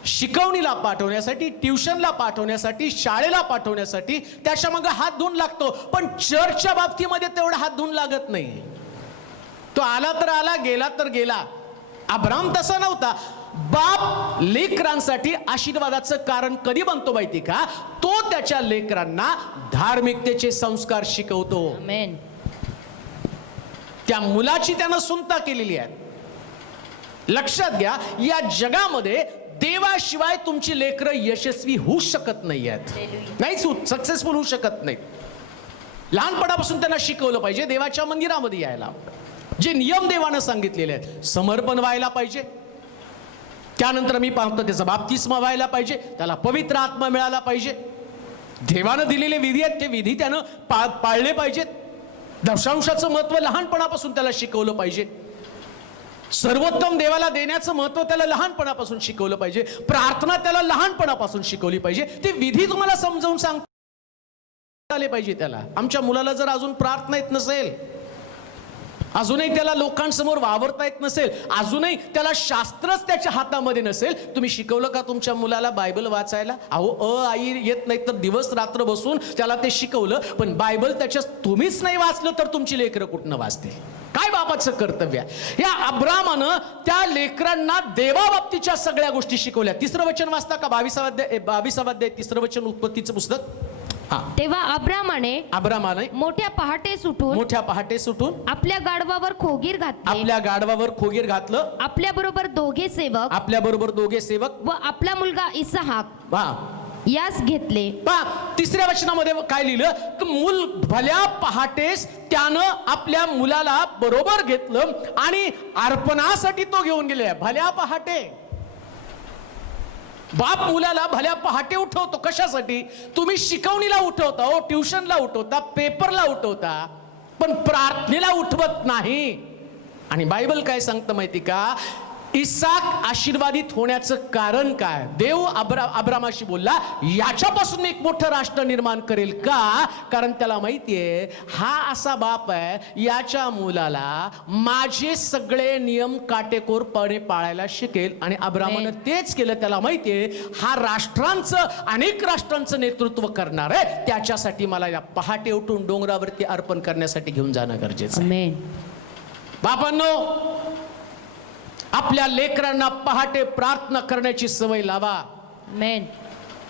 शिकवणीला पाठवण्यासाठी, ट्युशनला पाठवण्यासाठी, शाळेला पाठवण्यासाठी त्याच्या मग हात धुवून लागतो, पण चर्चच्या बाबतीमध्ये तेवढा हात धुवून लागत नाही. तो आला तर आला, गेला तर गेला. अब्राम तसा नव्हता. बाप लेकरांसाठी आशीर्वादाचं कारण कधी बनतो माहिती का? तो त्याच्या लेकरांना धार्मिकतेचे संस्कार शिकवतो. आमेन. त्या मुलाची त्यानं सुंता केलेली आहे. लक्षात घ्या, या जगामध्ये देवाशिवाय तुमची लेकरं यशस्वी होऊ शकत नाही आहेत, नाहीच सक्सेसफुल होऊ शकत नाहीत. लहानपणापासून त्यांना शिकवलं पाहिजे देवाच्या मंदिरामध्ये यायला, जे नियम देवानं सांगितलेले आहेत. समर्पण व्हायला पाहिजे, त्यानंतर मी पाहतो त्याचा बाप्तिस्मा व्हायला पाहिजे, त्याला पवित्र आत्मा मिळाला पाहिजे. देवानं दिलेले विधी आहेत ते विधी त्यानं पाळले पाहिजेत. दशांशाचं महत्व लहानपणापासून त्याला शिकवलं पाहिजे. सर्वोत्तम देवाला देण्याचं महत्व त्याला लहानपणापासून शिकवलं पाहिजे. प्रार्थना त्याला लहानपणापासून शिकवली पाहिजे. ते विधी तुम्हाला समजावून सांगता आले पाहिजे त्याला. आमच्या मुलाला जर अजून प्रार्थना येत नसेल, अजूनही त्याला लोकांसमोर वावरता येत नसेल, अजूनही त्याला शास्त्रच त्याच्या हातामध्ये नसेल, तुम्ही शिकवलं का तुमच्या मुलाला बायबल वाचायला? अहो आई येत नाही तर दिवस रात्र बसून त्याला ते शिकवलं, पण बायबल त्याच्या तुम्हीच नाही वाचलं तर तुमची लेकरं कुठनं वाचतील? काय बापाचं कर्तव्य आहे? या अब्रामानं त्या लेकरांना देवाबाबतीच्या सगळ्या गोष्टी शिकवल्या. 3रं वचन वाचता का? 22व्या अध्याय 3रं वचन उत्पत्तीचं पुस्तक. तेव्हा अब्रामाने मोठ्या पहाटे सुटून आपल्या गाढवावर खोगीर घातलं, आपल्या बरोबर दोघे सेवक व आपला मुलगा इसाहाक यास घेतले. 3ऱ्या वचनामध्ये काय लिहिलं? मूल भल्या पहाटेस त्यानं आपल्या मुलाला बरोबर घेतलं आणि अर्पणासाठी तो घेऊन गेले. भल्या पहाटे बाप मुलाला भल्या पहाटे उठवतो. कशासाठी? तुम्ही शिकवणीला उठवता, ट्युशनला उठवता, पेपरला उठवता, पण प्रार्थनेला उठवत नाही. आणि बायबल काय सांगतं माहिती का? इसाक आशीर्वादित होण्याचं कारण काय? देव अब्रामाशी बोलला, याच्यापासून एक मोठं राष्ट्र निर्माण करेल. का? कारण त्याला माहितीये हा असा बाप आहे, याच्या मुलाला माझे सगळे नियम काटेकोरपणे पाळायला शिकेल. आणि अब्रामानं तेच केलं. त्याला माहितीये हा अनेक राष्ट्रांचं नेतृत्व करणार आहे, त्याच्यासाठी मला या पहाटे उठून डोंगरावरती अर्पण करण्यासाठी घेऊन जाणं गरजेचं आहे. बापांनो, आपल्या लेकरांना पहाटे प्रार्थना करण्याची सवय लावा.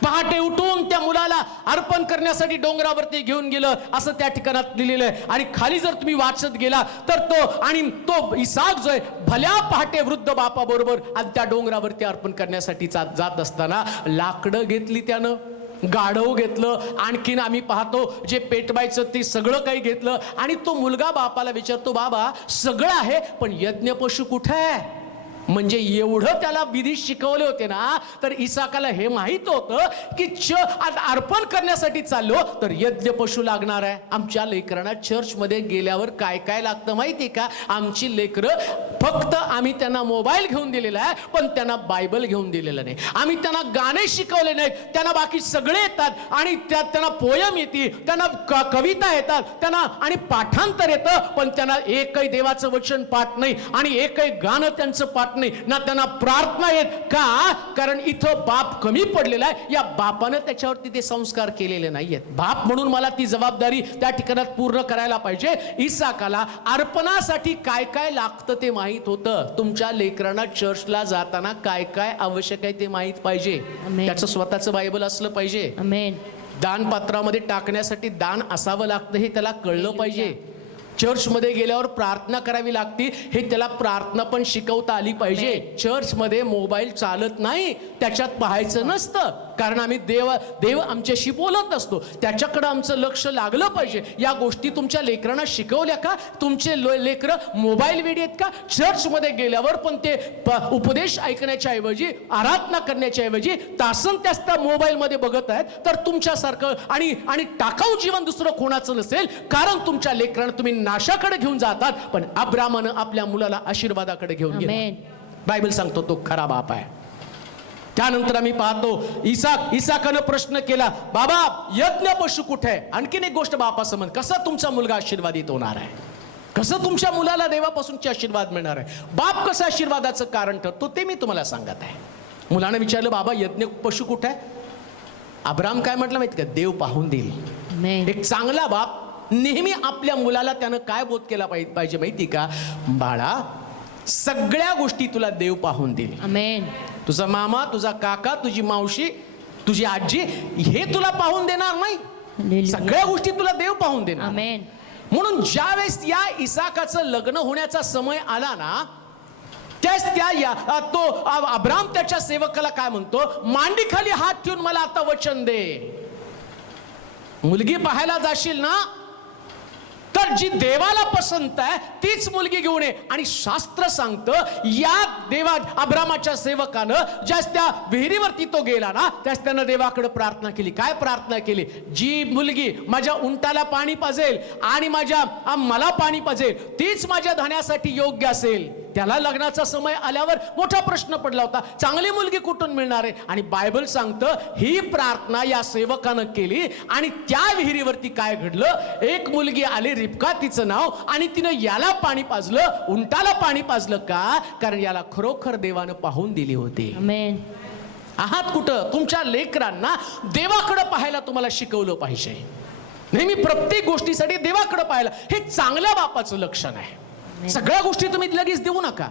पहाटे उठून त्या मुलाला अर्पण करण्यासाठी डोंगरावरती घेऊन गेलं असं त्या ठिकाणात लिहिलेलं आहे. आणि खाली जर तुम्ही वाचत गेला तर तो इसाक जो आहे भल्या पहाटे वृद्ध बापा बरोबर आणि त्या डोंगरावरती अर्पण करण्यासाठी जात असताना लाकडं घेतली त्यानं, गाढव घेतलं, आणखीन आम्ही पाहतो जे पेटवायचं ते सगळं काही घेतलं. आणि तो मुलगा बापाला विचारतो, बाबा सगळं आहे पण यज्ञ पशु कुठे आहे? म्हणजे एवढं त्याला विधी शिकवले होते ना, तर इसाकाला हे माहित होतं की आज अर्पण करण्यासाठी चाललो तर यज्ञ पशु लागणार आहे. आमच्या लेकरांना चर्चमध्ये गेल्यावर काय काय लागतं माहिती का? आमची लेकरं फक्त आम्ही त्यांना मोबाईल घेऊन दिलेला आहे, पण त्यांना बायबल घेऊन दिलेलं नाही. आम्ही त्यांना गाणे शिकवले नाहीत, त्यांना बाकी सगळे येतात आणि त्यात त्यांना पोयम येते, त्यांना कविता येतात, त्यांना आणि पाठांतर येतं, पण त्यांना एकही देवाचं वचन पाठ नाही आणि एकही गाणं त्यांचं पाठ नाही, ना त्यांना प्रार्थना येत. का? कारण इथं बाप कमी पडलेला आहे. या बापानं त्याच्यावरती ते संस्कार केलेले नाहीयेत. बाप म्हणून मला ती जबाबदारी त्या ठिकाणात पूर्ण करायला पाहिजे. इसाकाला अर्पणासाठी काय काय लागतं ते माहित होतं. तुमच्या लेकरांना चर्चला जाताना काय काय आवश्यक आहे ते माहित पाहिजे. त्याचं स्वतःचं बायबल असलं पाहिजे. दानपात्रामध्ये टाकण्यासाठी दान असावं लागतं हे त्याला कळलं पाहिजे. चर्चमध्ये गेल्यावर प्रार्थना करावी लागते हे त्याला प्रार्थना पण शिकवता आली पाहिजे. चर्चमध्ये मोबाईल चालत नाही, त्याच्यात पाहायचं नसतं, कारण आम्ही देव आमच्याशी बोलत असतो, त्याच्याकडे आमचं लक्ष लागलं पाहिजे. या गोष्टी तुमच्या लेकरांना शिकवल्या का? तुमचे लेकरं मोबाईल वेडी आहेत का? चर्चमध्ये गेल्यावर पण ते उपदेश ऐकण्याच्या ऐवजी, आराधना करण्याच्या ऐवजी तासन त्याच त्या मोबाईलमध्ये बघत आहेत. तर तुमच्यासारखं आणि टाकाऊ जीवन दुसरं कोणाचं नसेल, कारण तुमच्या लेकरांना तुम्ही नाशाकडे घेऊन जातात, पण अब्रामानं आपल्या मुलाला आशीर्वादाकडे घेऊन गेला. बायबल सांगतो तो खरा बाप आहे. त्यानंतर आम्ही पाहतो इसाकानं प्रश्न केला, बाबा यज्ञ पशु कुठे आहे? आणखीन एक गोष्ट बापासमोर, कसा तुमचा मुलगा आशीर्वादित होणार आहे? कसं तुमच्या मुलाला देवापासूनचे आशीर्वाद मिळणार आहे? बाप कसं आशीर्वादाचं कारण ठरतो ते मी तुम्हाला सांगत आहे. मुलानं विचारलं, बाबा यज्ञ पशु कुठे आहे? अब्राम काय म्हटलं माहिती का? देव पाहून देईल. एक चांगला बाप नेहमी आपल्या मुलाला त्यानं काय बोध केला पाहिजे माहिती का? बाळा सगळ्या गोष्टी तुला देव पाहून देईल. तुझा मामा, तुझा काका, तुझी मावशी, तुझी आजी हे तुला पाहून देणार नाही, सगळ्या गोष्टी तुला देव पाहून देणार. म्हणून ज्या वेळेस या इसाकाचं लग्न होण्याचा समय आला ना, तो अब्राम त्याच्या सेवकाला काय म्हणतो? मांडीखाली हात ठेवून मला आता वचन दे. मुलगी पाहायला जाशील ना, तर जी देवाला पसंत आहे तीच मुलगी घेऊन ये. आणि शास्त्र सांगतं या अब्रामाच्या सेवकानं ज्यास त्या विहिरीवरती तो गेला ना, त्यास त्यानं देवाकडे प्रार्थना केली. काय प्रार्थना केली? जी मुलगी माझ्या उंटाला पाणी पाजेल आणि मला पाणी पाजेल तीच माझ्या धण्यासाठी योग्य असेल. त्याला लग्नाचा समय आल्यावर मोठा प्रश्न पडला होता, चांगली मुलगी कुठून मिळणार आहे? आणि बायबल सांगतं ही प्रार्थना या सेवकानं केली आणि त्या विहिरीवरती काय घडलं? एक मुलगी आली, रिबका तिचं नाव, आणि तिनं याला पाणी पाजलं, उंटाला पाणी पाजलं. का? कारण याला खरोखर देवानं पाहून दिली होती. आहात कुठं? तुमच्या लेकरांना देवाकडे पाहायला तुम्हाला शिकवलं पाहिजे. नेहमी प्रत्येक गोष्टीसाठी देवाकडे पाहायला, हे चांगल्या बापाचं लक्षण आहे. सगळ्या गोष्टी तुम्ही लगेच देऊ नका.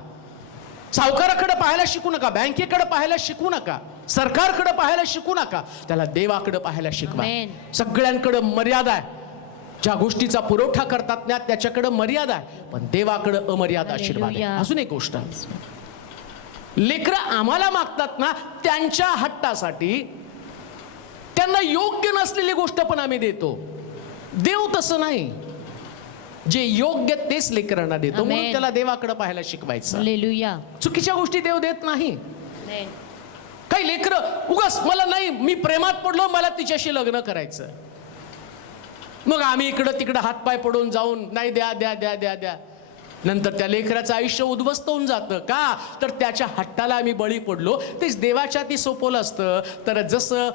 सावकाराकडे पाहायला शिकू नका, बँकेकडे पाहायला शिकू नका, सरकारकडे पाहायला शिकू नका. त्याला देवाकडे पाहायला शिकवा. सगळ्यांकडे मर्यादा आहे. ज्या गोष्टीचा पुरवठा करतात ना त्याच्याकडे मर्यादा आहे, पण देवाकडे अमर्याद आशीर्वाद आहे. अजून एक गोष्ट, लेकरं आम्हाला मागतात ना, त्यांच्या हट्टासाठी त्यांना योग्य नसलेली गोष्ट पण आम्ही देतो. देव तसं नाही, जे योग्य तेच लेकरांना देतो. म्हणून त्याला देवाकडे पाहायला शिकवायचं. चुकीच्या गोष्टी देव देत नाही. काही लेकरं उगाच मला नाही, मी प्रेमात पडलो, मला तिच्याशी लग्न करायचं, मग आम्ही इकडं तिकडं हातपाय पडून जाऊन नाही द्या द्या द्या द्या द्या. नंतर त्या लेकराचं आयुष्य उद्ध्वस्त होऊन जातं. का? तर त्याच्या हट्टाला आम्ही बळी पडलो. तेच देवाच्या ती सोपवलं असतं. तर जसं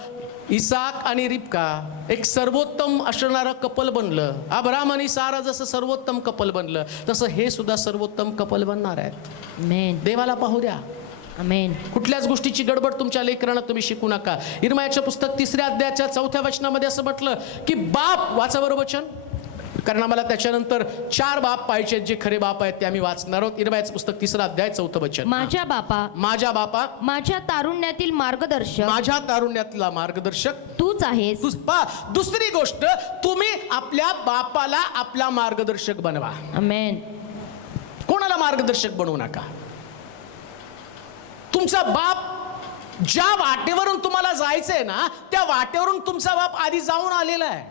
इसाक आणि रिबका एक सर्वोत्तम असणारं कपल बनलं, अब्राम आणि सारा जसं सर्वोत्तम कपल बनलं, तसं हे सुद्धा सर्वोत्तम कपल बनणार आहेत. देवाला पाहू द्या. कुठल्याच गोष्टीची गडबड तुमच्या लेकरांना तुम्ही शिकू नका. इर्मायाचं पुस्तक 3 अध्यायाच्या 4थ्या वचनामध्ये असं म्हटलं की बाप, वाचा बरं वचन, कारण आम्हाला त्याच्यानंतर 4 बाप पाहिजे जे खरे बाप आहेत ते आम्ही वाचणार आहोत. इर्मायाचं पुस्तक 3 अध्याय 4थं वचन. माझ्या बापा माझ्या तारुण्यातील मार्गदर्शक, माझ्या तारुण्यातला मार्गदर्शक तूच आहेस. दुसरी गोष्ट, तुम्ही आपल्या बापाला आपला मार्गदर्शक बनवा. कोणाला मार्गदर्शक बनवू नका. तुमचा बाप ज्या वाटेवरून तुम्हाला जायचंय ना, त्या वाटेवरून तुमचा बाप आधी जाऊन आलेला आहे.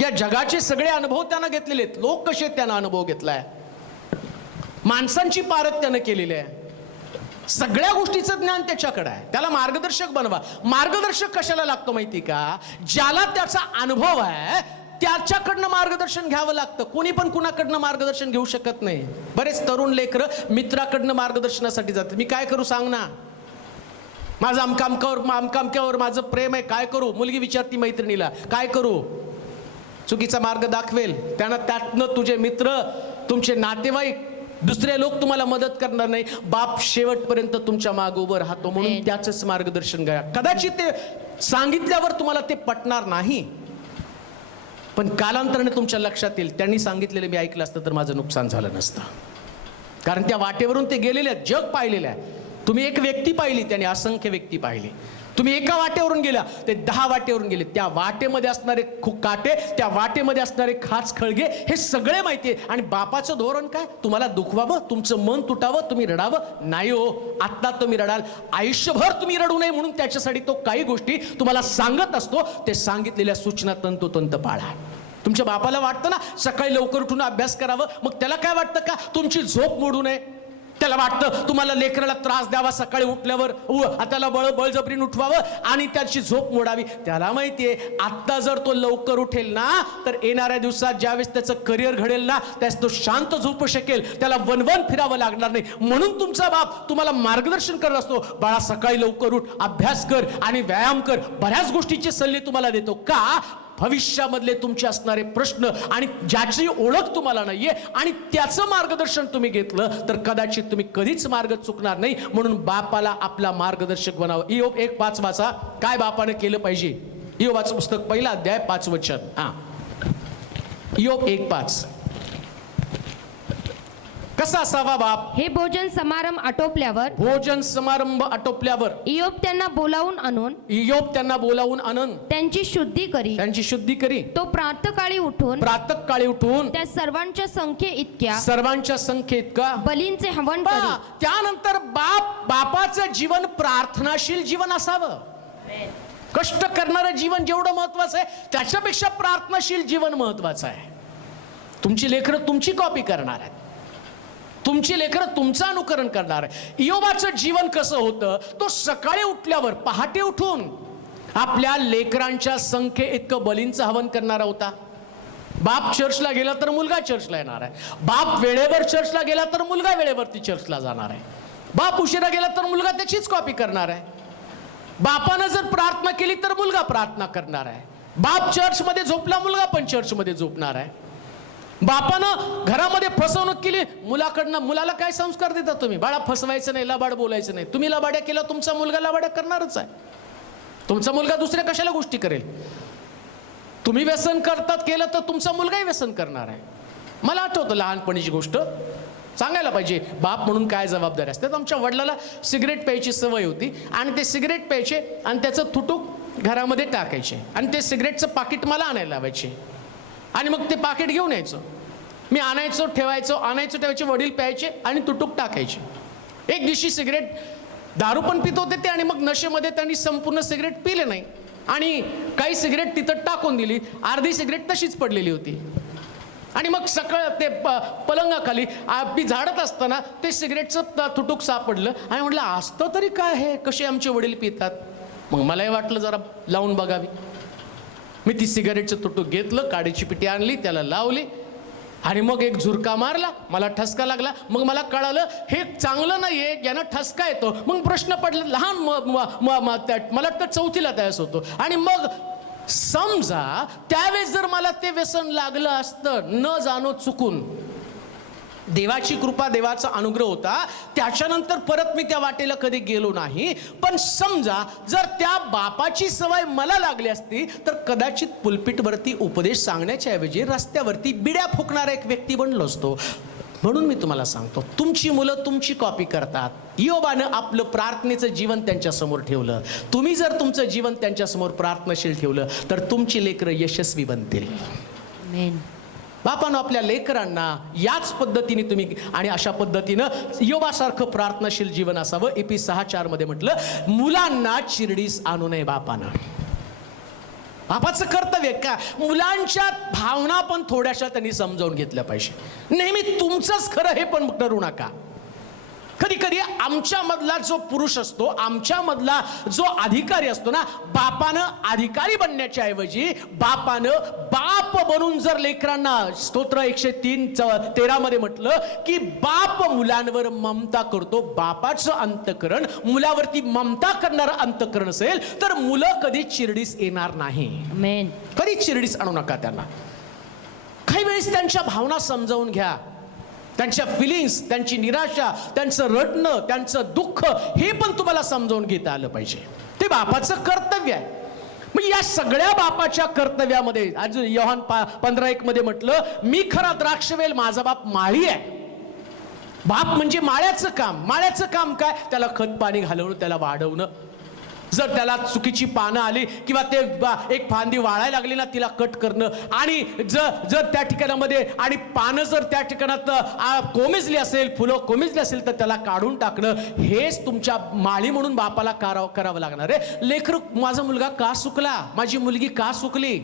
या जगाचे सगळे अनुभव त्यानं घेतलेले आहेत. लोक कसे त्यानं अनुभव घेतलाय? माणसांची पारख त्यानं केलेली आहे. सगळ्या गोष्टीचं ज्ञान त्याच्याकडे आहे. त्याला मार्गदर्शक बनवा. मार्गदर्शक कशाला लागतो माहिती का? ज्याला त्याचा अनुभव आहे त्याच्याकडनं मार्गदर्शन घ्यावं लागतं. कोणी पण कुणाकडनं मार्गदर्शन घेऊ शकत नाही. बरेच तरुण लेकरं मित्राकडनं मार्गदर्शनासाठी जातात. मी काय करू सांग ना, माझं अमकामक्यावर माझं प्रेम आहे, काय करू? मुलगी विचारती मैत्रिणीला, काय करू? चुकीचा मार्ग दाखवेल त्यातनं तुझे मित्र, तुमचे नातेवाईक, दुसरे लोक तुम्हाला मदत करणार नाही. बाप शेवटपर्यंत तुमच्या मागे उभं राहतो, म्हणून त्याचंच मार्गदर्शन घ्या. कदाचित ते सांगितल्यावर तुम्हाला ते पटणार नाही, पण कालांतराने तुमच्या लक्षात येईल त्यांनी सांगितलेले मी ऐकलं असतं तर माझं नुकसान झालं नसतं. कारण त्या वाटेवरून ते गेलेले आहेत, जग पाहिलेलं आहे. तुम्ही एक व्यक्ती पाहिली, त्याने असंख्य व्यक्ती पाहिली. तुम्ही एका वाटेवरून गेला, ते 10 वाटेवरून गेले. त्या वाटेमध्ये असणारे काटे, त्या वाटेमध्ये असणारे खाच खळगे, हे सगळे माहिती आहे. आणि बापाचं धोरण काय? तुम्हाला दुखवावं, तुमचं मन तुटावं, तुम्ही रडावं? नाही हो. आत्ता तुम्ही रडाल, आयुष्यभर तुम्ही रडू नये म्हणून त्याच्यासाठी तो काही गोष्टी तुम्हाला सांगत असतो. ते सांगितलेल्या सूचना तंतोतंत पाळा. तुमच्या बापाला वाटतं ना सकाळी लवकर उठून अभ्यास करावं, मग त्याला काय वाटतं का तुमची झोप मोडू नये? त्याला वाटतं तुम्हाला लेकराला त्रास द्यावा, सकाळी उठल्यावर त्याला बळजबरीने उठवावं आणि त्याची झोप मोडावी. त्याला माहितीये आत्ता जर तो लवकर उठेल ना, तर येणाऱ्या दिवसात ज्यावेळेस त्याचं करिअर घडेल ना, त्यावेळेस तो शांत झोपू शकेल, त्याला वनवन फिरावं लागणार नाही. म्हणून तुमचा बाप तुम्हाला मार्गदर्शन करत असतो. बाळा सकाळी लवकर उठ, अभ्यास कर आणि व्यायाम कर. बऱ्याच गोष्टीचे सल्ले तुम्हाला देतो. का? भविष्यामधले तुमचे असणारे प्रश्न आणि ज्याची ओळख तुम्हाला नाहीये आणि त्याचं मार्गदर्शन तुम्ही घेतलं तर कदाचित तुम्ही कधीच मार्ग चुकणार नाही. म्हणून बापाला आपला मार्गदर्शक बनावं. इयोब 1:5 वाचा, काय बापाने केलं पाहिजे. इयोबाचं पुस्तक 1 अध्याय 5 वचन. इयोब 1:5. कसा असावा बाप? हे भोजन समारंभ आटोपल्यावर इयोब त्यांना बोलावून आणून त्यांची शुद्धी करी. तो प्रातःकाळी उठून त्या सर्वांच्या संख्ये इतक्या बलींचे हवन करी. त्यानंतर बापाचं जीवन प्रार्थनाशील जीवन असावं. कष्ट करणारं जीवन जेवढं महत्वाचं आहे त्याच्यापेक्षा प्रार्थनाशील जीवन महत्वाचं आहे. तुमची लेकरं तुमची कॉपी करणार आहेत, तुमची लेकरं तुमचं अनुकरण करणार आहे. इयोबाचं जीवन कसं होतं? तो सकाळी उठल्यावर पहाटे उठून आपल्या लेकरांच्या संख्ये इतकं बलींचं हवन करणारा होता. बाप चर्चला गेला तर मुलगा चर्चला येणार आहे. बाप वेळेवर चर्चला गेला तर मुलगा वेळेवरती चर्चला जाणार आहे. बाप उशिरा गेला तर मुलगा त्याचीच कॉपी करणार आहे. बापानं जर प्रार्थना केली तर मुलगा प्रार्थना करणार आहे. बाप चर्चमध्ये झोपला, मुलगा पण चर्चमध्ये झोपणार आहे. बापानं घरामध्ये फसवणूक केली, मुलाला काय संस्कार देता तुम्ही? बाळा फसवायचं नाही, लबाड बोलायचं नाही. तुम्ही लबाड्या केला, तुमचा मुलगा लबाड्या करणारच आहे. तुमचा मुलगा दुसऱ्या कशाला गोष्टी करेल? तुम्ही व्यसन करतात केलं तर तुमचा मुलगाही व्यसन करणार आहे. मला आठवतं लहानपणीची गोष्ट सांगायला पाहिजे. बाप म्हणून काय जबाबदारी असते. आमच्या वडिलाला सिगरेट प्यायची सवय होती आणि ते सिगरेट प्यायचे आणि त्याचं तुटूक घरामध्ये टाकायचे आणि ते सिगरेटचं पाकिट मला आणायला लावायचे आणि मग ते पाकिट घेऊन यायचं. मी आणायचो ठेवायचे, वडील प्यायचे आणि तुटूक टाकायचे. एक दिवशी सिगरेट, दारू पण पित होते ते आणि मग नशेमध्ये त्यांनी संपूर्ण सिगरेट पिले नाही आणि काही सिगरेट तिथं टाकून दिली. अर्धी सिगरेट तशीच पडलेली होती आणि मग सकाळ ते पलंगाखाली मी झाडत असताना ते सिगरेटचं तुटूक सापडलं आणि म्हटलं असतं तरी काय आहे, कसे आमचे वडील पितात. मग मलाही वाटलं जरा लावून बघावी. मी ती सिगारेटचं तुटूक घेतलं, काडीची पिटी आणली, त्याला लावली आणि मग एक झुरका मारला. मला ठसका लागला. मग मला कळालं हे चांगलं नाहीये, यानं ठसका येतो. मग प्रश्न पडला. लहान मला वाटतं 4थीला त्यावेळेस होतो. आणि मग समजा त्यावेळेस जर मला ते व्यसन लागलं असतं, न जाणो चुकून, देवाची कृपा, देवाचा अनुग्रह होता, त्याच्यानंतर परत मी त्या वाटेला कधी गेलो नाही. पण समजा जर त्या बापाची सवय मला लागली असती तर कदाचित पुलपिटवरती उपदेश सांगण्याच्या ऐवजी रस्त्यावरती बिड्या फुकणारा एक व्यक्ती बनलो असतो. म्हणून मी तुम्हाला सांगतो, तुमची मुलं तुमची कॉपी करतात. इयोबानं आपलं प्रार्थनेचं जीवन त्यांच्यासमोर ठेवलं. तुम्ही जर तुमचं जीवन त्यांच्यासमोर प्रार्थनाशील ठेवलं तर तुमची लेकरं यशस्वी बनतील. आमेन. बापानं आपल्या लेकरांना याच पद्धतीने तुम्ही आणि अशा पद्धतीनं इयोबासारखं प्रार्थनाशील जीवन असावं. EP 6:4 मध्ये म्हटलं, मुलांना चिरडीस आणू नये बापानं. बापाचं कर्तव्य का मुलांच्या भावना पण थोड्याशा त्यांनी समजावून घेतल्या पाहिजे. नेहमी तुमचंच खरं हे पण ठरू नका. कधी कधी आमच्यामधला जो पुरुष असतो, आमच्यामधला जो अधिकारी असतो ना, बापानं अधिकारी बनण्याच्या ऐवजी बापानं बाप बनून जर लेकरांना, स्तोत्र 103:13 मध्ये म्हटलं की बाप मुलांवर ममता करतो. बापाचं अंतःकरण मुलावरती ममता करणारं अंतःकरण असेल तर मुलं कधी चिरडीस येणार नाही. आमेन. कधी चिरडीस आणू नका त्यांना. काही वेळेस त्यांच्या भावना समजावून घ्या, त्यांच्या फिलिंग्स, त्यांची निराशा, त्यांचं रडणं, त्यांचं दुःख हे पण तुम्हाला समजावून घेता आलं पाहिजे. ते बापाचं कर्तव्य आहे. मग या सगळ्या बापाच्या कर्तव्यामध्ये आज योहान 15:1 मध्ये म्हटलं, मी खरा द्राक्षवेल, माझा बाप माळी आहे. बाप म्हणजे माळ्याचं काम. माळ्याचं काम काय? त्याला खत पाणी घालवणं, त्याला वाढवणं. जर त्याला चुकीची पानं आली किंवा ते एक फांदी वाळायला लागली ना, तिला कट करणं. आणि जर त्या ठिकाणामध्ये आणि पानं जर त्या ठिकाणात कोमेजली असेल, फुलं कोमेजली असेल तर त्याला काढून टाकणं. हेच तुमच्या माळी म्हणून बापाला करावं लागणार आहे. लेकरू, माझा मुलगा का सुकला, माझी मुलगी का सुकली,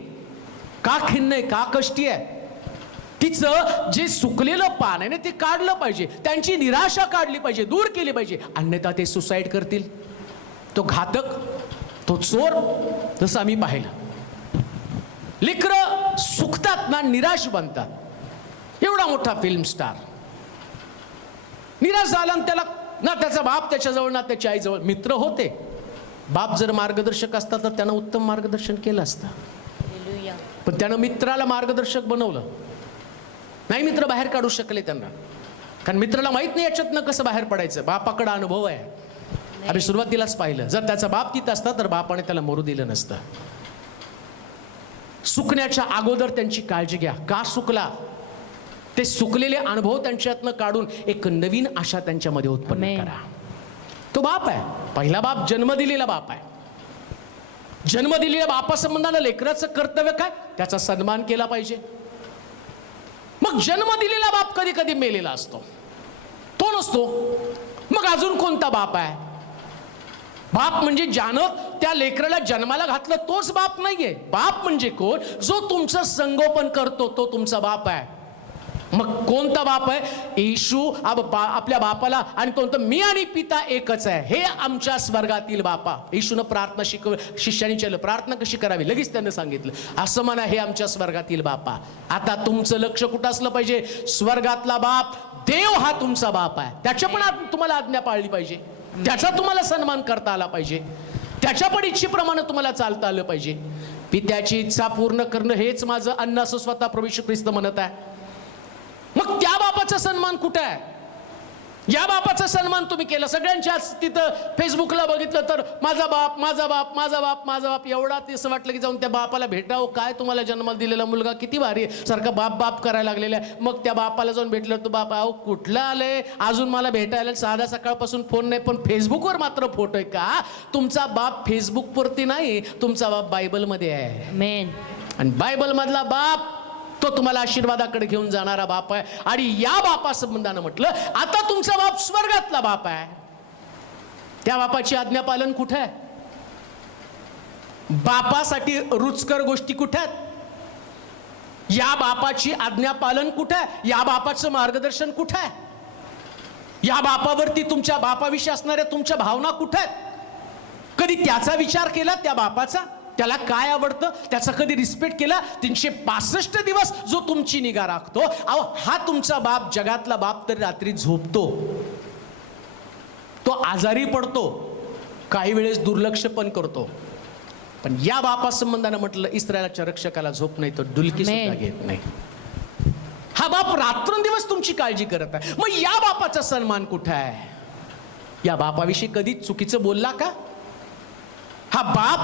का खिन्न आहे, का कष्टी आहे, तिचं जे सुकलेलं पान आहे ना ते काढलं पाहिजे. त्यांची निराशा काढली पाहिजे, दूर केली पाहिजे. अन्यथा ते सुसाईड करतील. तो घातक, तो चोर, जसं आम्ही पाहिलं. लेकरं सुखतात ना, निराश बनतात. एवढा मोठा फिल्म स्टार निराश झाला, त्याला ना त्याचा बाप त्याच्याजवळ ना त्याची आईजवळ. मित्र होते, बाप जर मार्गदर्शक असता तर त्यानं उत्तम मार्गदर्शन केलं असतं. पण त्यानं मित्राला मार्गदर्शक बनवलं नाही. मित्र बाहेर काढू शकले त्यांना, कारण मित्राला माहित नाही याच्यातनं कसं बाहेर पडायचं. बापाकडे अनुभव आहे. आम्ही सुरुवातीलाच पाहिलं, जर त्याचा बाप तिथं असता तर बापाने त्याला मरू दिलं नसतं. सुकण्याच्या अगोदर त्यांची काळजी घ्या. का सुकला, ते सुकलेले अनुभव त्यांच्यातनं काढून एक नवीन आशा त्यांच्यामध्ये उत्पन्न करा. तो बाप आहे, पहिला बाप जन्म दिलेला बाप आहे. जन्म दिलेल्या बापासंबंधानं लेकराचं कर्तव्य काय? त्याचा सन्मान केला पाहिजे. मग जन्म दिलेला बाप कधी कधी मेलेला असतो, तो नसतो. मग अजून कोणता बाप आहे? बाप म्हणजे ज्यानं त्या लेकराला जन्माला घातलं तोच बाप नाहीये. बाप म्हणजे कोण? जो तुमचं संगोपन करतो तो तुमचा बाप आहे. मग कोणता बाप आहे? येशू आपल्या बापाला आणि तो म्हणतो, मी आणि पिता एकच आहे. हे आमच्या स्वर्गातील बापा. येशूनं प्रार्थना शिष्याने केलं, प्रार्थना कशी करावी लगेच त्यानं सांगितलं, असं म्हणा, हे आमच्या स्वर्गातील बापा. आता तुमचं लक्ष कुठं असलं पाहिजे? स्वर्गातला बाप देव हा तुमचा बाप आहे. त्याच्या पण तुम्हाला आज्ञा पाळली पाहिजे, त्याचा तुम्हाला सन्मान करता आला पाहिजे, त्याच्या पण इच्छेप्रमाणे तुम्हाला चालता आलं पाहिजे. पित्याची इच्छा पूर्ण करणं हेच माझं अन्न असं स्वतः प्रभू येशू ख्रिस्त म्हणत आहे. मग त्या बापाचा सन्मान कुठे आहे? या बापाचा सन्मान तुम्ही केला. सगळ्यांच्या तिथं फेसबुकला बघितलं तर माझा बाप, माझा बाप, माझा बाप, माझा बाप. एवढा ते असं वाटलं की जाऊन त्या बापाला भेटावं. काय तुम्हाला जन्माला दिलेला मुलगा किती भारी आहे, सारखा बाप बाप करायला लागलेला आहे. मग त्या बापाला जाऊन भेटलं, तो बाप अहो कुठला आले, अजून मला भेटायला साधा सकाळपासून फोन नाही, पण फेसबुकवर मात्र फोटो आहे. का तुमचा बाप फेसबुकवरती नाही, तुमचा बाप बायबलमध्ये आहे. आमेन. आणि बायबल मधला बाप तो तुम्हाला आशीर्वादाकडे घेऊन जाणारा बाप आहे. आणि या बापा संबंधानं म्हटलं, आता तुमचा बाप स्वर्गातला बाप आहे. त्या बापाची आज्ञा पालन कुठे आहे? बापासाठी रुचकर गोष्टी कुठे आहेत? या बापाची आज्ञा पालन कुठे आहे? या बापाचं मार्गदर्शन कुठे आहे? या बापावरती, तुमच्या बापाविषयी असणाऱ्या तुमच्या भावना कुठे आहेत? कधी त्याचा विचार केला? त्या बापाचा त्याला काय आवडतं त्याचा कधी रिस्पेक्ट केला? 365 दिवस जो तुमची निगा राखतो, अहो हा तुमचा बाप, जगातला बाप तर रात्री झोपतो, तो आजारी पडतो, काही वेळेस दुर्लक्ष पण करतो. पण या बापा संबंधानं म्हटलं, इस्रायलाच्या रक्षकाला झोप नाही तो डुलकी सुद्धा घेत नाही. हा बाप रात्रंदिवस तुमची काळजी करत आहे. मग या बापाचा सन्मान कुठे आहे? या बापाविषयी कधी चुकीचं बोलला का? हा बाप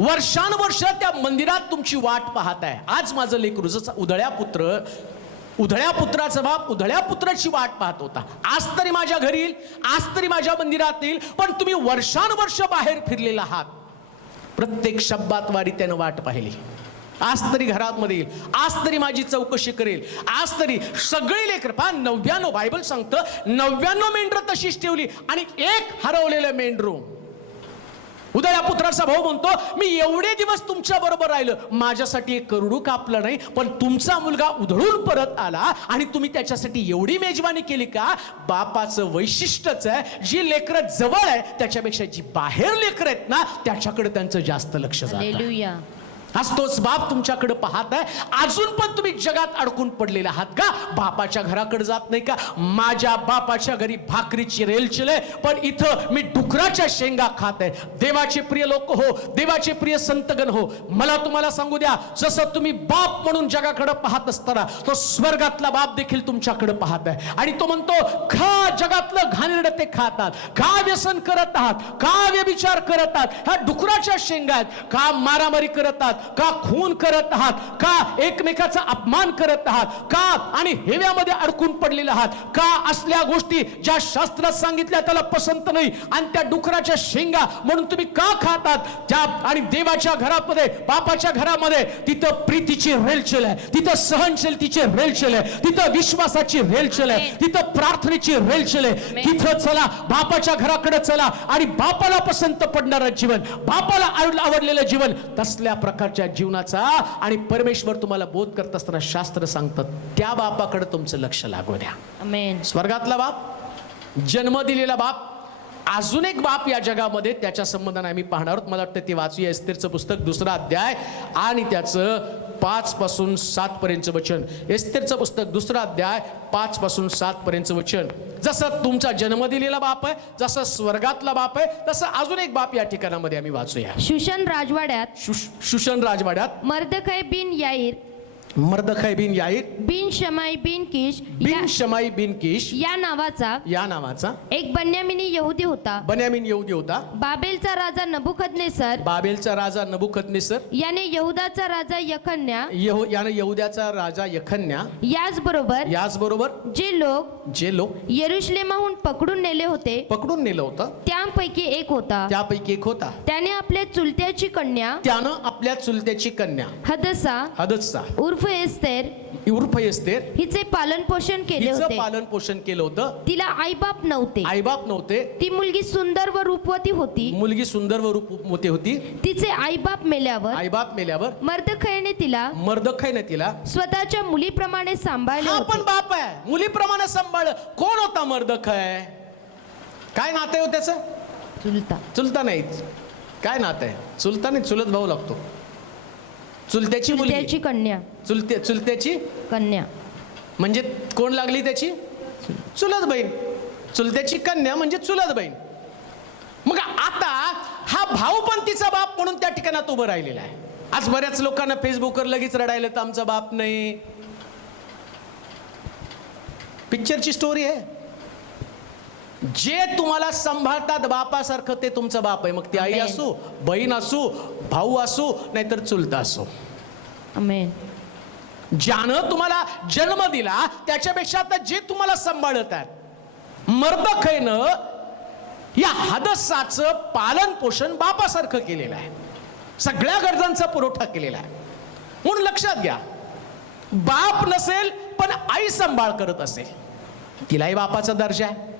वर्षानुवर्ष त्या मंदिरात तुमची वाट पाहत आहे. आज माझं लेकरू जसं उधळ्या पुत्राचा बाप उधळ्या पुत्राची वाट पाहत होता. आज तरी माझ्या घरी येईल, आज तरी माझ्या मंदिरात येईल. पण तुम्ही वर्षानुवर्ष बाहेर फिरलेला आहात, प्रत्येक शब्दात वारी त्यानं वाट पाहिली. आज तरी घरात मध्ये येईल, आज तरी माझी चौकशी करेल, आज तरी सगळी लेकर पहा. 99 बायबल सांगतं 99 मेंढरं तशीच ठेवली आणि एक हरवलेलं मेंढरू उद्या या पुत्राचा भाऊ म्हणतो, मी एवढे दिवस तुमच्या बरोबर राहिलो, माझ्यासाठी एक करोडू कापलं नाही, पण तुमचा मुलगा उधळून परत आला आणि तुम्ही त्याच्यासाठी एवढी मेजवानी केली का? बापाचं वैशिष्ट्यच आहे, जी लेकरं जवळ आहे त्याच्यापेक्षा जी बाहेर लेकरं आहेत ना, त्याच्याकडे त्यांचं जास्त लक्ष जातं. हालेलुया. आज तोच बाप तुमच्याकडे पाहत आहे. अजून पण तुम्ही जगात अडकून पडलेले आहात का? बापाच्या घराकडे जात नाही का? माझ्या बापाच्या घरी भाकरीची रेलचेल आहे, पण इथं मी डुकराच्या शेंगा खात आहे. देवाचे प्रिय लोक हो, देवाचे प्रिय संतगण हो, मला तुम्हाला सांगू द्या, जसं तुम्ही बाप म्हणून जगाकडे पाहत असताना, तो स्वर्गातला बाप देखील तुमच्याकडे पाहत आहे आणि तो म्हणतो, खा जगातलं घाणेरडं ते खातात, का व्यसन करत आहात, का व्यभिचार करत आहात, ह्या डुकराच्या शेंगा आहेत, का मारामारी करत आहात, का खून करत आहात, का एकमेकाचा अपमान करत आहात, का आणि हेव्यामध्ये अडकून पडलेले आहात, का असल्या गोष्टी ज्या शास्त्रात सांगितल्या त्याला पसंत नाही आणि त्या डुकराच्या शेंगा म्हणून तुम्ही का खातात? त्या आणि देवाच्या घरामध्ये, बापाच्या घरामध्ये तिथं प्रीतीची रेलचेल आहे, तिथं सहनशीलतेची रेलचेल आहे, तिथं विश्वासाची रेलचेल आहे, तिथं प्रार्थनेची रेलचेल आहे. तिथं चला, बापाच्या घराकडे चला आणि बापाला पसंत पडणारं जीवन, बापाला आवडलेलं जीवन, तसल्या प्रकारच्या जीवनाचा आणि परमेश्वर तुम्हाला बोध करत असताना शास्त्र सांगतात, त्या बापाकडे तुमचं लक्ष लागू द्या. आमेन. स्वर्गातला बाप, जन्म दिलेला बाप, अजून एक बाप या जगामध्ये, त्याच्या संबंधाने आम्ही पाहणार आहोत. मला वाटतं ते वाचूया. एस्तेरचं पुस्तक 2रा अध्याय आणि त्याचं 5 पासून 7 पर्यंतचं वचन. एस्तेरचं पुस्तक 2रा अध्याय 5 पासून 7 पर्यंतचं वचन. जसं तुमचा जन्म दिलेला बाप आहे, जसं स्वर्गातला बाप आहे, तसं अजून एक बाप या ठिकाणामध्ये आम्ही वाचूया. शुशन राजवाड्यात शुशन राजवाड्यात मर्दखै बिन याईर, मर्दखै बिन याईर, बिन शमाई बिन किश बिन शमाई बिन किश या नावाचा एक बन्यामिनी यहुदी होता. बन्यामीन यहुदी होता. बाबेलचा राजा नबुकदनेसर बाबेलचा राजा नबुकदनेसर याने यहुदाचा राजा यखन्या, याने यहुद्याचा राजा यखन्या, याचबरोबर जे लोक यरुशलेमाहून पकडून नेले होते, पकडून नेलं होतं, त्यापैकी एक होता. त्याने आपल्या चुलत्याची कन्या हदस्सा उर्फ एस्तेर हिचे पालन पोषण केले होतं. तिला आईबाप नव्हते. ती मुलगी सुंदर व रूपवती होती. तिचे आईबाप मेल्यावर मर्दखैने तिला स्वतःच्या मुलीप्रमाणे सांभाळले हा होते. पण बाप आहे, मुलीप्रमाणे सांभाळ. कोण होता मर्दखै? काय नातं आहे त्याचं? चुलता नाही. काय नातं आहे? चुलता नाही, चुलत भाऊ लागतो. चुलत्याची कन्या, चुलत्याची कन्या म्हणजे कोण लागली त्याची? चुलत बहीण. चुलत्याची कन्या म्हणजे चुलत बहीण. मग आता हा भाऊ पण तिचा बाप म्हणून त्या ठिकाणात उभं राहिलेला आहे. आज बऱ्याच लोकांना फेसबुकवर लगेच रडायला, तर आमचा बाप नाही. पिक्चरची स्टोरी आहे. जे तुम्हाला सांभाळतात बापासारखं ते तुमचा बाप आहे. मग ती आई असो, बहीण असो, भाऊ असो, नाहीतर चुलता असो. आमेन. ज्यानं तुम्हाला जन्म दिला त्याच्यापेक्षा आता जे तुम्हाला सांभाळत आहेत, मर्दखैनं या हदस्साचं पालन पोषण बापासारखं केलेलं आहे. सगळ्या गरजांचा पुरवठा केलेला आहे. म्हणून लक्षात घ्या, बाप नसेल पण आई सांभाळ करत असेल, तिलाही बापाचा दर्जा आहे.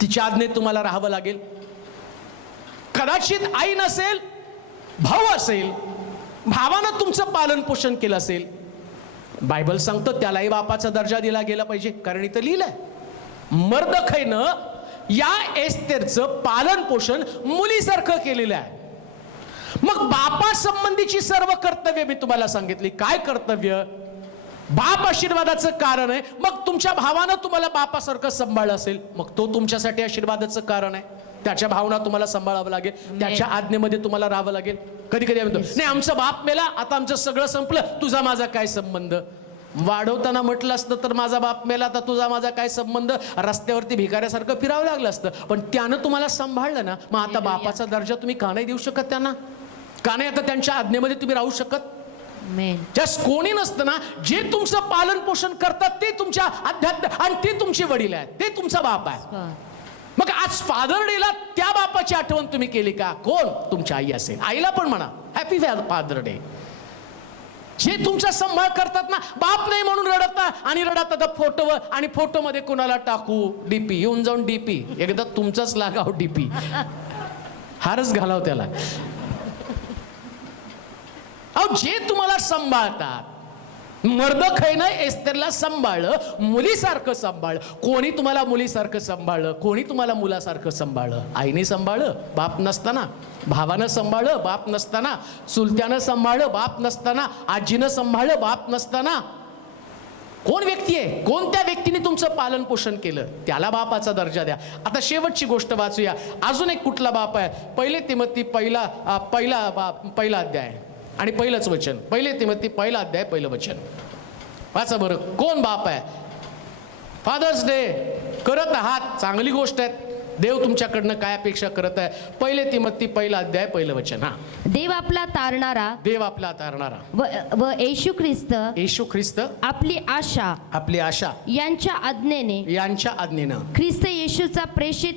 तिच्या आज्ञेत तुम्हाला राहावं लागेल. कदाचित आई नसेल, भाऊ असेल, भावानं तुमचं पालन पोषण केलं असेल, बायबल सांगतं त्यालाही बापाचा दर्जा दिला गेला पाहिजे. कारण इथं लिहिलंय, मर्दखैनं या एस्तेरचं पालन पोषण मुलीसारखं केलेलं आहे. मग बापा संबंधीची सर्व कर्तव्य मी तुम्हाला सांगितली. काय कर्तव्य? बाप आशीर्वादाचं कारण आहे. मग तुमच्या भावानं तुम्हाला बापासारखं सांभाळलं असेल, मग तो तुमच्यासाठी आशीर्वादाचं कारण आहे. त्याच्या भावना तुम्हाला सांभाळावं लागेल, त्याच्या आज्ञेमध्ये तुम्हाला राहावं लागेल. कधी कधी म्हणतो, नाही आमचा बाप मेला, आता आमचं सगळं संपलं, तुझा माझा काय संबंध? वाढवताना म्हटलं असतं तर माझा बाप मेला, आता तुझा माझा काय संबंध? रस्त्यावरती भिकाऱ्यासारखं फिरावं लागलं असतं. पण त्यानं तुम्हाला सांभाळलं ना, मग आता बापाचा दर्जा तुम्ही का नाही देऊ शकत त्यांना? का नाही आता त्यांच्या आज्ञेमध्ये तुम्ही राहू शकत? जस्ट कोणी नसतं ना, जे तुमचं पालन पोषण करतात ते तुमच्या अध्यात्म आणि ते तुमचे वडील आहेत, ते तुमचा बाप आहे. मग आज फादर डेला त्या बापाची आठवण तुम्ही केली का? कोण? तुमची आई असेल. आईला पण म्हणा हॅपी फादर डे. जे तुमचा सांभाळ करतात ना, बाप नाही म्हणून रडतात आणि रडतात फोटोवर, आणि फोटोमध्ये कोणाला टाकू? डीपी येऊन जाऊन डीपी, एकदा तुमचाच लागाव डीपी. हारच घालाव त्याला. अहो जे तुम्हाला सांभाळतात, मर्दखैनं एस्तेरला सांभाळलं, मुलीसारखं सांभाळलं. कोणी तुम्हाला मुलीसारखं सांभाळलं? कोणी तुम्हाला मुलासारखं सांभाळलं? आईने सांभाळलं बाप नसताना, भावानं सांभाळलं बाप नसताना, चुलत्यानं सांभाळलं बाप नसताना, आजीनं सांभाळलं बाप नसताना. कोण व्यक्ती आहे? कोणत्या व्यक्तीने तुमचं पालन पोषण केलं? त्याला बापाचा दर्जा द्या. आता शेवटची गोष्ट वाचूया. अजून एक कुठला बाप आहे? 1 तिमोथी पहिला अध्याय आणि पहिलंच वचन. 1 तिमोथी पहिला अध्याय पहिलं वचन वाचा बरं. कोण बाप आहे? फादर्स डे करत आहात, चांगली गोष्ट आहे. देव तुमच्याकडनं काय अपेक्षा करत आहे? 1 तिमोथी पहिला अध्याय पहिलं वचन. हा, देव आपला तारणारा देव आपला तारणारा व येशू ख्रिस्त आपली आशा यांच्या आज्ञेनं ख्रिस्त येशूचा प्रेषित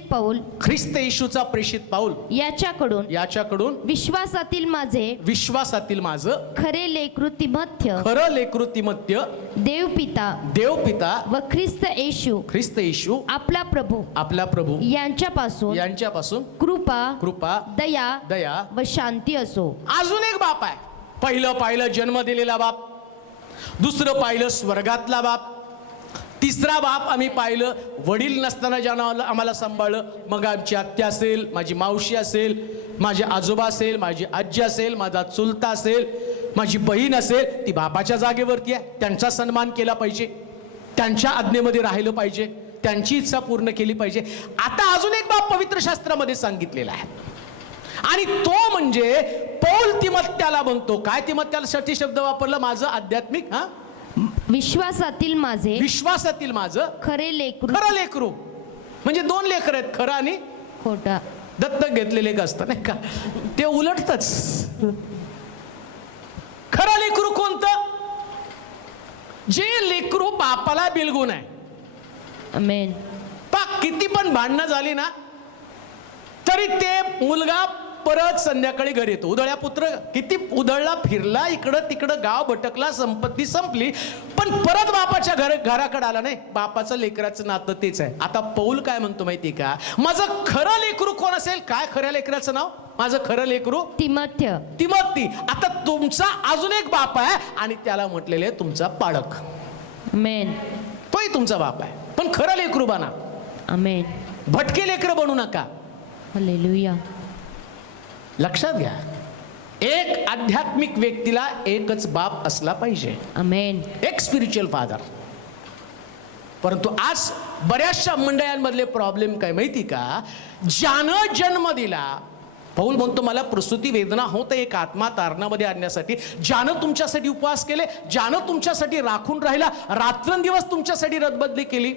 पाऊल याच्याकडून विश्वासातील माझं खरे लेकरू तिमोथ्य देवपिता व ख्रिस्त येशू आपला प्रभू यांच्यापासून कृपा दया व शांती असो. अजून एक बाप आहे. पहिलं जन्म दिलेला बाप, दुसरं पाहिलं स्वर्गातला बाप, तिसरा बाप आम्ही पाहिलं वडील नसताना ज्यानं आम्हाला सांभाळलं. मग आमची आत्या असेल, माझी मावशी असेल, माझे आजोबा असेल, माझी आजी असेल, माझा चुलता असेल, माझी बहीण असेल, ती बापाच्या जागेवरती आहे. त्यांचा सन्मान केला पाहिजे, त्यांच्या आज्ञेमध्ये राहिलं पाहिजे, त्यांची इच्छा पूर्ण केली पाहिजे. आता अजून एक बाप पवित्र शास्त्रामध्ये सांगितलेला आहे आणि तो म्हणजे पौल तिमोथ्याला म्हणतो. काय तिमोथ्याला साठी शब्द वापरला? माझं आध्यात्मिक विश्वासातील माझं खरे लेकरू. म्हणजे 2 लेकर आहेत, खरं आणि खोटा. दत्तक घेतलेले एक असतं नाही का, ते उलटतच. खरं लेकरू कोणतं? जे लेकरू बापाला बिलगून आहे. आमेन. किती पण भांडणं झाली ना तरी ते मुलगा परत संध्याकाळी घरी येतो. उधळ्या पुत्र किती उधळला, फिरला, इकडं तिकडं गाव भटकला, संपत्ती संपली, पण परत बापाच्या घराकडे आला नाही. बापाचं लेकराचं नातं तेच आहे. आता पौल काय म्हणतो माहिती का? माझं खरं लेकरू कोण असेल? काय खऱ्या लेकराचं नाव? माझं खरं लेकरू तिमोथी. आता तुमचा अजून एक बाप आहे आणि त्याला म्हटलेले तुमचा पाळक. आमेन. तोही तुमचा बाप आहे, पण खरं लेकरू बना. आमेन. भटके लेकर बनू नका. हालेलुया. लक्षात घ्या, एक आध्यात्मिक व्यक्तीला एकच बाप असला पाहिजे. आमेन. एक स्पिरिच्युअल फादर. परंतु आज बऱ्याचशा मंडळांमधले प्रॉब्लेम काय माहिती का? ज्यानं जन्म दिला, पौल म्हणतो मला प्रसूती वेदना होत एक आत्मा तारणामध्ये आणण्यासाठी, ज्यानं तुमच्यासाठी उपवास केले, ज्यानं तुमच्यासाठी राखून राहिला, रात्रंदिवस तुमच्यासाठी रदबदली केली,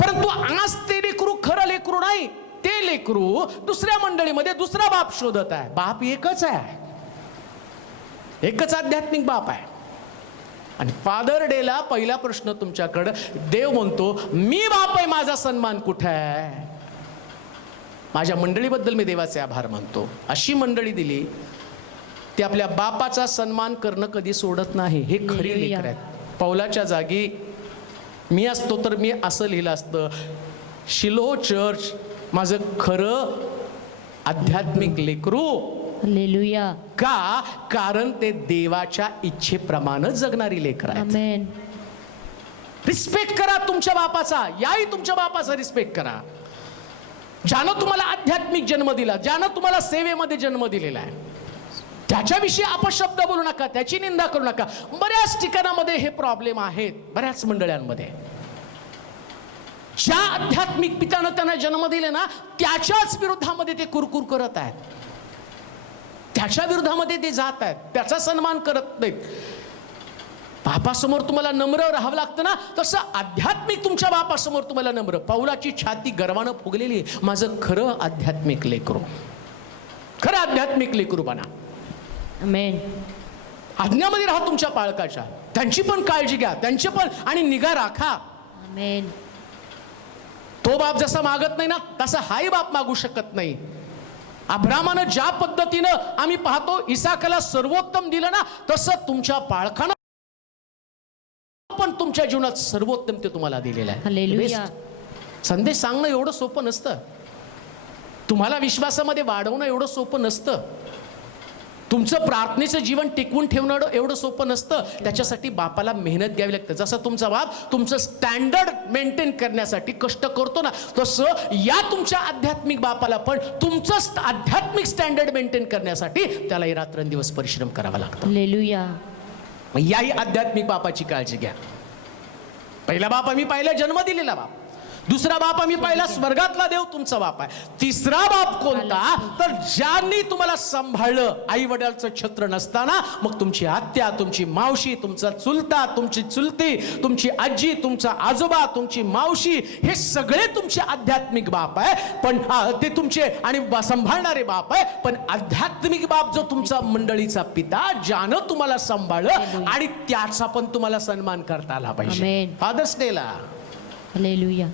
परंतु आज ते लेकरू खरं लेकरू नाही. ते लेकरू दुसऱ्या मंडळीमध्ये दुसरा बाप शोधत आहे. बाप एकच आहे, एकच आध्यात्मिक बाप आहे. आणि फादर डेला पहिला प्रश्न तुमच्याकडे, देव म्हणतो मी बाप आहे, माझा सन्मान कुठे आहे? माझ्या मंडळीबद्दल मी देवाचे आभार मानतो. अशी मंडळी दिली ती आपल्या बापाचा सन्मान करणं कधी सोडत नाही. हे खरी लेकर आहेत. पौलाच्या जागी मी असतो तर मी असं लिहिलं असतं, शिलो चर्च माझं खरं आध्यात्मिक लेकरू. हालेलुया. का? कारण ते देवाच्या इच्छेप्रमाणे जगणारी लेकर आहेत. आमेन. रिस्पेक्ट करा तुमच्या बापाचा. याही तुमच्या बापाचा रिस्पेक्ट करा, ज्यानं तुम्हाला आध्यात्मिक जन्म दिला, ज्यानं तुम्हाला सेवेमध्ये जन्म दिलेला आहे. त्याच्याविषयी अपशब्द बोलू नका, त्याची निंदा करू नका. बऱ्याच ठिकाणामध्ये हे प्रॉब्लेम आहेत. बऱ्याच मंडळांमध्ये ज्या आध्यात्मिक पित्यानं त्यांना जन्म दिले ना, त्याच्याच विरोधामध्ये ते कुरकुर करत आहेत, त्याच्या विरोधामध्ये ते जात आहेत, त्याचा सन्मान करत नाहीत. बापासमोर तुम्हाला नम्र राहावं लागतं ना, तसं आध्यात्मिक तुमच्या बापासमोर तुम्हाला नम्र. पौलाची छाती गर्वानं फुगलेली आहे. माझं खरं आध्यात्मिक लेकरू, खरं आध्यात्मिक लेकरू बना. आमेन. आज्ञामध्ये राहा तुमच्या पाळकाच्या, त्यांची पण काळजी घ्या, त्यांची पण आणि निगा राखा. आमेन. तो बाप जसा मागत नाही ना, तसा हाही बाप मागू शकत नाही. अब्रामानं ज्या पद्धतीनं आम्ही पाहतो इसाकाला सर्वोत्तम दिलं ना, तसं तुमच्या पाळखानं पण तुमच्या जीवनात सर्वोत्तम ते तुम्हाला दिलेलं आहे. हालेलुया. संदेश सांगणं एवढं सोपं नसतं. तुम्हाला विश्वासामध्ये वाढवणं एवढं सोपं नसतं. तुमचं प्रार्थनेचं जीवन टिकवून ठेवणं एवढं सोपं नसतं. त्याच्यासाठी बापाला मेहनत घ्यावी लागते. जसं तुमचा बाप तुमचं स्टँडर्ड मेंटेन करण्यासाठी कष्ट करतो ना, तसं या तुमच्या आध्यात्मिक बापाला पण तुमचं आध्यात्मिक स्टँडर्ड मेंटेन करण्यासाठी त्यालाही रात्रंदिवस परिश्रम करावा लागतो. हालेलुया. याही आध्यात्मिक बापाची काळजी घ्या. पहिला बाप आम्ही पाहिला जन्म दिलेला बाप, दुसरा बाप आम्ही पाहिला स्वर्गातला देव तुमचा बाप आहे. तिसरा बाप कोणता, तर ज्यांनी तुम्हाला सांभाळलं आई वडिलांचं छत्र नसताना, मग तुमची आत्या, तुमची मावशी, तुमचा चुलता, तुमची चुलती, तुमची आजी, तुमचा आजोबा, तुमची मावशी, हे सगळे तुमचे आध्यात्मिक बाप आहे. पण ते तुमचे आणि सांभाळणारे बाप आहे. पण आध्यात्मिक बाप जो तुमचा मंडळीचा पिता, ज्यानं तुम्हाला सांभाळलं आणि त्याचा पण तुम्हाला सन्मान करता आला पाहिजे. फादर्स डेला हालेलुया.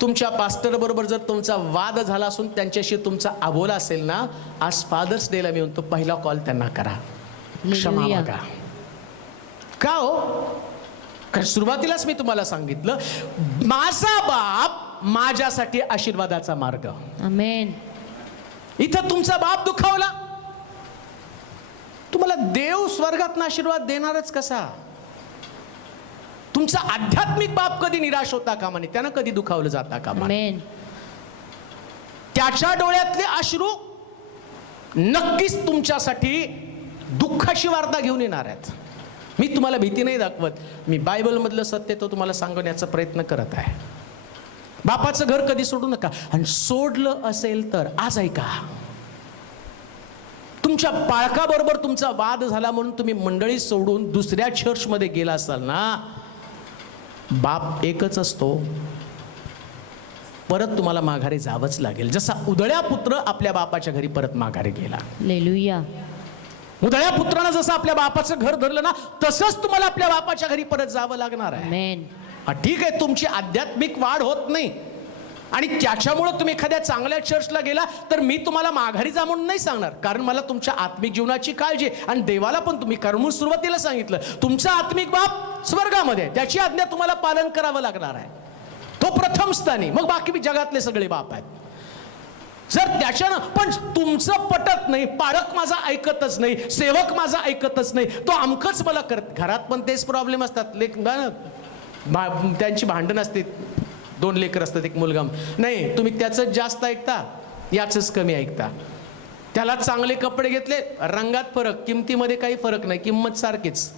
तुमच्या पास्टर बरोबर जर तुमचा वाद झाला असून त्यांच्याशी तुमचा अबोला असेल ना, आज फादर्स डेला मी म्हणतो पहिला कॉल त्यांना करा, क्षमा मागा. का हो? कारण सुरुवातीलाच मी तुम्हाला सांगितलं, माझा बाप माझ्यासाठी आशीर्वादाचा मार्ग. आमेन. इथं तुमचा बाप दुखावला, तुम्हाला देव स्वर्गातून आशीर्वाद देणारच कसा? तुमचा आध्यात्मिक बाप कधी निराश होता कामा नये, त्यानं कधी दुखावलं जाता कामा नये. त्याच्या डोळ्यातले अश्रू नक्कीच तुमच्यासाठी दुःखाची वार्ता घेऊन येणार आहेत. मी तुम्हाला भीती नाही दाखवत, मी बायबल मधलं सत्य तो तुम्हाला सांगण्याचा प्रयत्न करत आहे. बापाचं घर कधी सोडू नका, आणि सोडलं असेल तर आज ऐका, तुमच्या पालकाबरोबर तुमचा वाद झाला म्हणून तुम्ही मंडळी सोडून दुसऱ्या चर्चमध्ये गेला असाल ना, बाप एकच असतो, परत तुम्हाला माघारी जावंच लागेल. जसा उदळ्या पुत्र आपल्या बापाच्या घरी परत माघारी गेला. हालेलुया. उदळ्या पुत्रानं जसं आपल्या बापाचं घर धरलं ना, तसंच तुम्हाला आपल्या बापाच्या घरी परत जावं लागणार आहे. आमेन. ठीक आहे, तुमची आध्यात्मिक वाढ होत नाही आणि त्याच्यामुळे तुम्ही एखाद्या चांगल्या चर्चला गेला तर मी तुम्हाला माघारी जा म्हणून नाही सांगणार, कारण मला तुमच्या आत्मिक जीवनाची काळजी आहे. आणि देवाला पण तुम्ही, कारण म्हणून सुरुवातीला सांगितलं, तुमचा आत्मिक बाप स्वर्गामध्ये, त्याची आज्ञा तुम्हाला पालन करावं लागणार आहे. तो प्रथम स्थानी, मग बाकी जगातले सगळे बाप आहेत. जर त्याच्यानं पण तुमचं पटत नाही, पालक माझा ऐकतच नाही, सेवक माझा ऐकतच नाही, तो अमकच मला करत, घरात पण तेच प्रॉब्लेम असतात. त्यांची भांडण असते, 2 लेकर असतात, 1 मुलगा. नाही, तुम्ही त्याच जास्त ऐकता, याच कमी ऐकता. त्याला चांगले कपडे घेतले, रंगात फरक, किमतीमध्ये काही फरक नाही, किंमत सारखीच,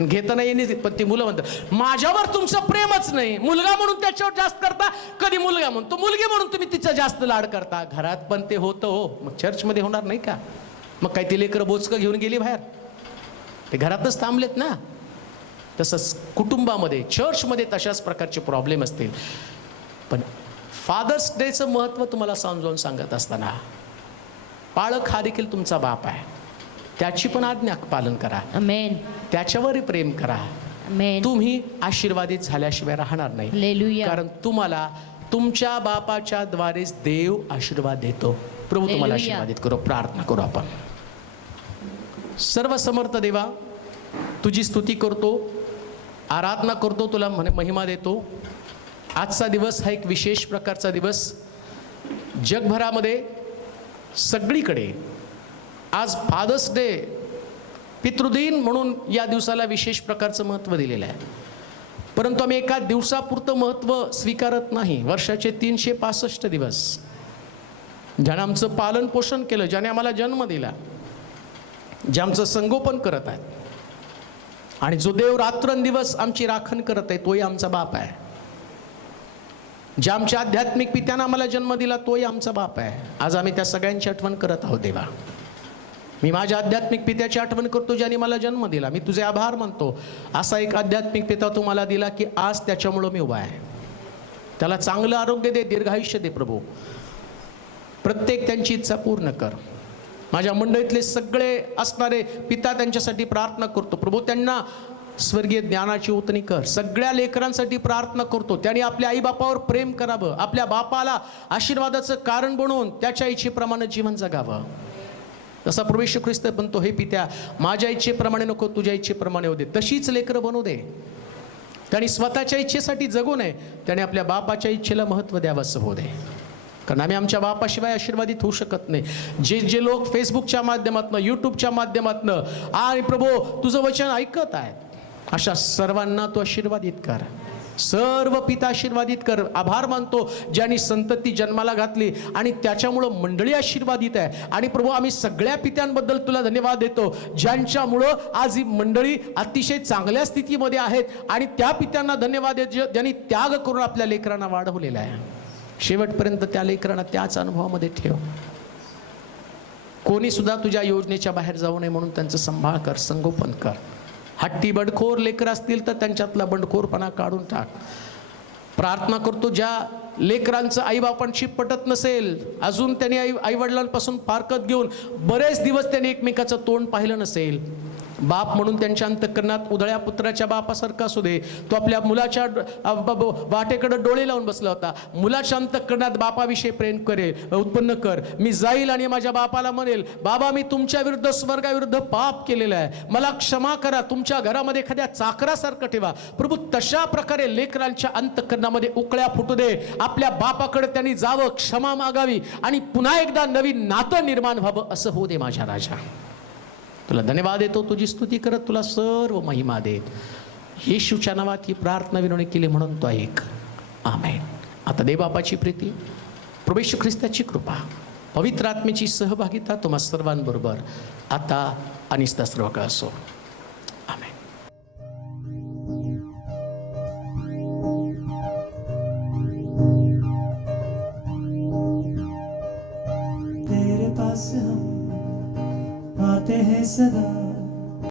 घेताना येणे. पण ती मुलं म्हणतात माझ्यावर तुमचं प्रेमच नाही, मुलगा म्हणून त्याच्यावर जास्त करता, कधी मुलगा म्हणतो, मुलगी म्हणून तुम्ही तिचा जास्त लाड करता. घरात पण ते होतं हो, मग चर्चमध्ये होणार नाही का? मग काही ती लेकरं बोचकं घेऊन गेली बाहेर, ते घरातच थांबलेत ना. तसंच कुटुंबामध्ये, चर्चमध्ये तशाच प्रकारचे प्रॉब्लेम असतील. पण फादर्स डेचं महत्त्व तुम्हाला समजावून सांगत असताना, पालक हा देखील तुमचा बाप आहे, त्याची पण आज्ञा पालन करा. आमेन. त्याच्यावरही प्रेम करा. आमेन. तुम्ही आशीर्वादित झाल्याशिवाय राहणार नाही. हालेलुया. कारण तुम्हाला तुमच्या बापाच्या द्वारेच देव आशीर्वाद देतो. प्रभू तुम्हाला हालेलुया. आशीर्वादित करो. प्रार्थना करू आपण. सर्व समर्थ देवा, तुझी स्तुती करतो, आराधना करतो, तुला महिमा देतो. आजचा दिवस हा एक विशेष प्रकारचा दिवस. जगभरामध्ये सगळीकडे आज फादर्स डे, पितृदिन म्हणून या दिवसाला विशेष प्रकारचं महत्त्व दिलेलं आहे. परंतु आम्ही एका दिवसापुरतं महत्त्व स्वीकारत नाही. वर्षाचे 365 दिवस ज्याने आमचं पालन पोषण केलं, ज्याने आम्हाला जन्म दिला, जे आमचं संगोपन करत आहेत, आणि जो देव रात्रंदिवस आमची राखण करत आहे, तोही आमचा बाप आहे. ज्या आमच्या आध्यात्मिक पित्यानं आम्हाला जन्म दिला, तोही आमचा बाप आहे. आज आम्ही त्या सगळ्यांची आठवण करत आहोत. देवा, मी माझ्या आध्यात्मिक पित्याची आठवण करतो, ज्याने मला जन्म दिला. मी तुझे आभार मानतो. असा एक आध्यात्मिक पिता तू मला दिला की आज त्याच्यामुळं मी उभा आहे. त्याला चांगलं आरोग्य दे, दीर्घायुष्य दे प्रभू. प्रत्येक त्यांची इच्छा पूर्ण कर. माझ्या मंडळीतले सगळे असणारे पिता, त्यांच्यासाठी प्रार्थना करतो प्रभू. त्यांना स्वर्गीय ज्ञानाची उतनी कर. सगळ्या लेकरांसाठी प्रार्थना करतो, त्यांनी आपल्या आईबापावर प्रेम करावं, आपल्या बापाला आशीर्वादाचं कारण बनवून त्याच्या इच्छेप्रमाणे जीवन जगावं. जसा प्रभू येशू ख्रिस्त म्हणतो, हे पित्या, माझ्या इच्छेप्रमाणे नको, तुझ्या इच्छेप्रमाणे होऊ दे. तशीच लेकरं बनवू दे. त्यांनी स्वतःच्या इच्छेसाठी जगू नये, त्याने आपल्या बापाच्या इच्छेला महत्त्व द्यावंसं होऊ दे. कारण आम्ही आमच्या बापाशिवाय आशीर्वादित होऊ शकत नाही. जे जे लोक फेसबुकच्या माध्यमातून, यूट्यूबच्या माध्यमातून आणि प्रभू तुझं वचन ऐकत आहेत, अशा सर्वांना तू आशीर्वादित कर. सर्व पिता आशीर्वादित कर. आभार मानतो ज्यांनी संतती जन्माला घातली आणि त्याच्यामुळं मंडळी आशीर्वादित आहे. आणि प्रभू आम्ही सगळ्या पित्यांबद्दल तुला धन्यवाद देतो ज्यांच्यामुळं आज ही मंडळी अतिशय चांगल्या स्थितीमध्ये आहेत. आणि त्या पित्यांना धन्यवाद देतो ज्यांनी त्याग करून आपल्या लेकरांना वाढवलेला आहे. शेवटपर्यंत त्या लेकरांना त्याच अनुभवामध्ये ठेव. कोणी सुद्धा तुझ्या योजनेच्या बाहेर जाऊ नये म्हणून त्यांचं सांभाळ कर, संगोपन कर. हट्टी बंडखोर लेकर असतील तर त्यांच्यातला बंडखोरपणा काढून टाक. प्रार्थना करतो ज्या लेकरांचं आईबापांशी पटत नसेल, अजून त्यांनी आईवडिलांपासून फारकत घेऊन बरेच दिवस त्यांनी एकमेकाचं तोंड पाहिलं नसेल, बाप म्हणून त्यांच्या अंतःकरणात उधळ्या पुत्राच्या बापासारखा असू दे. तो आपल्या मुलाच्या वाटेकडे डोळे लावून बसला होता. मुलाच्या अंतःकरणात बापाविषयी प्रेम उत्पन्न कर. मी जाईल आणि माझ्या बापाला म्हणेल, बाबा मी तुमच्या विरुद्ध स्वर्गाविरुद्ध पाप केलेलं आहे, मला क्षमा करा. तुमच्या घरामध्ये एखाद्या चाकरासारखं ठेवा. प्रभू तशा प्रकारे लेकरांच्या अंतःकरणामध्ये उकळ्या फुटू दे. आपल्या बापाकडे त्यांनी जावं, क्षमा मागावी आणि पुन्हा एकदा नवीन नातं निर्माण व्हावं. असं होऊ दे माझ्या राजा. तुला धन्यवाद देतो, तुझी स्तुती करत तुला सर्व महिमा देत. येशूच्या नावात ही प्रार्थना विनवणी केली म्हणून तो ऐक. आमेन. आता देवबापाची प्रीती, प्रभू येशू ख्रिस्ताची कृपा, पवित्र आत्म्याची सहभागिता तुम्हा सर्वांबरोबर आता आणि सर्व काळ असो. आमेन. तेरे पास हम आते हैं सदा,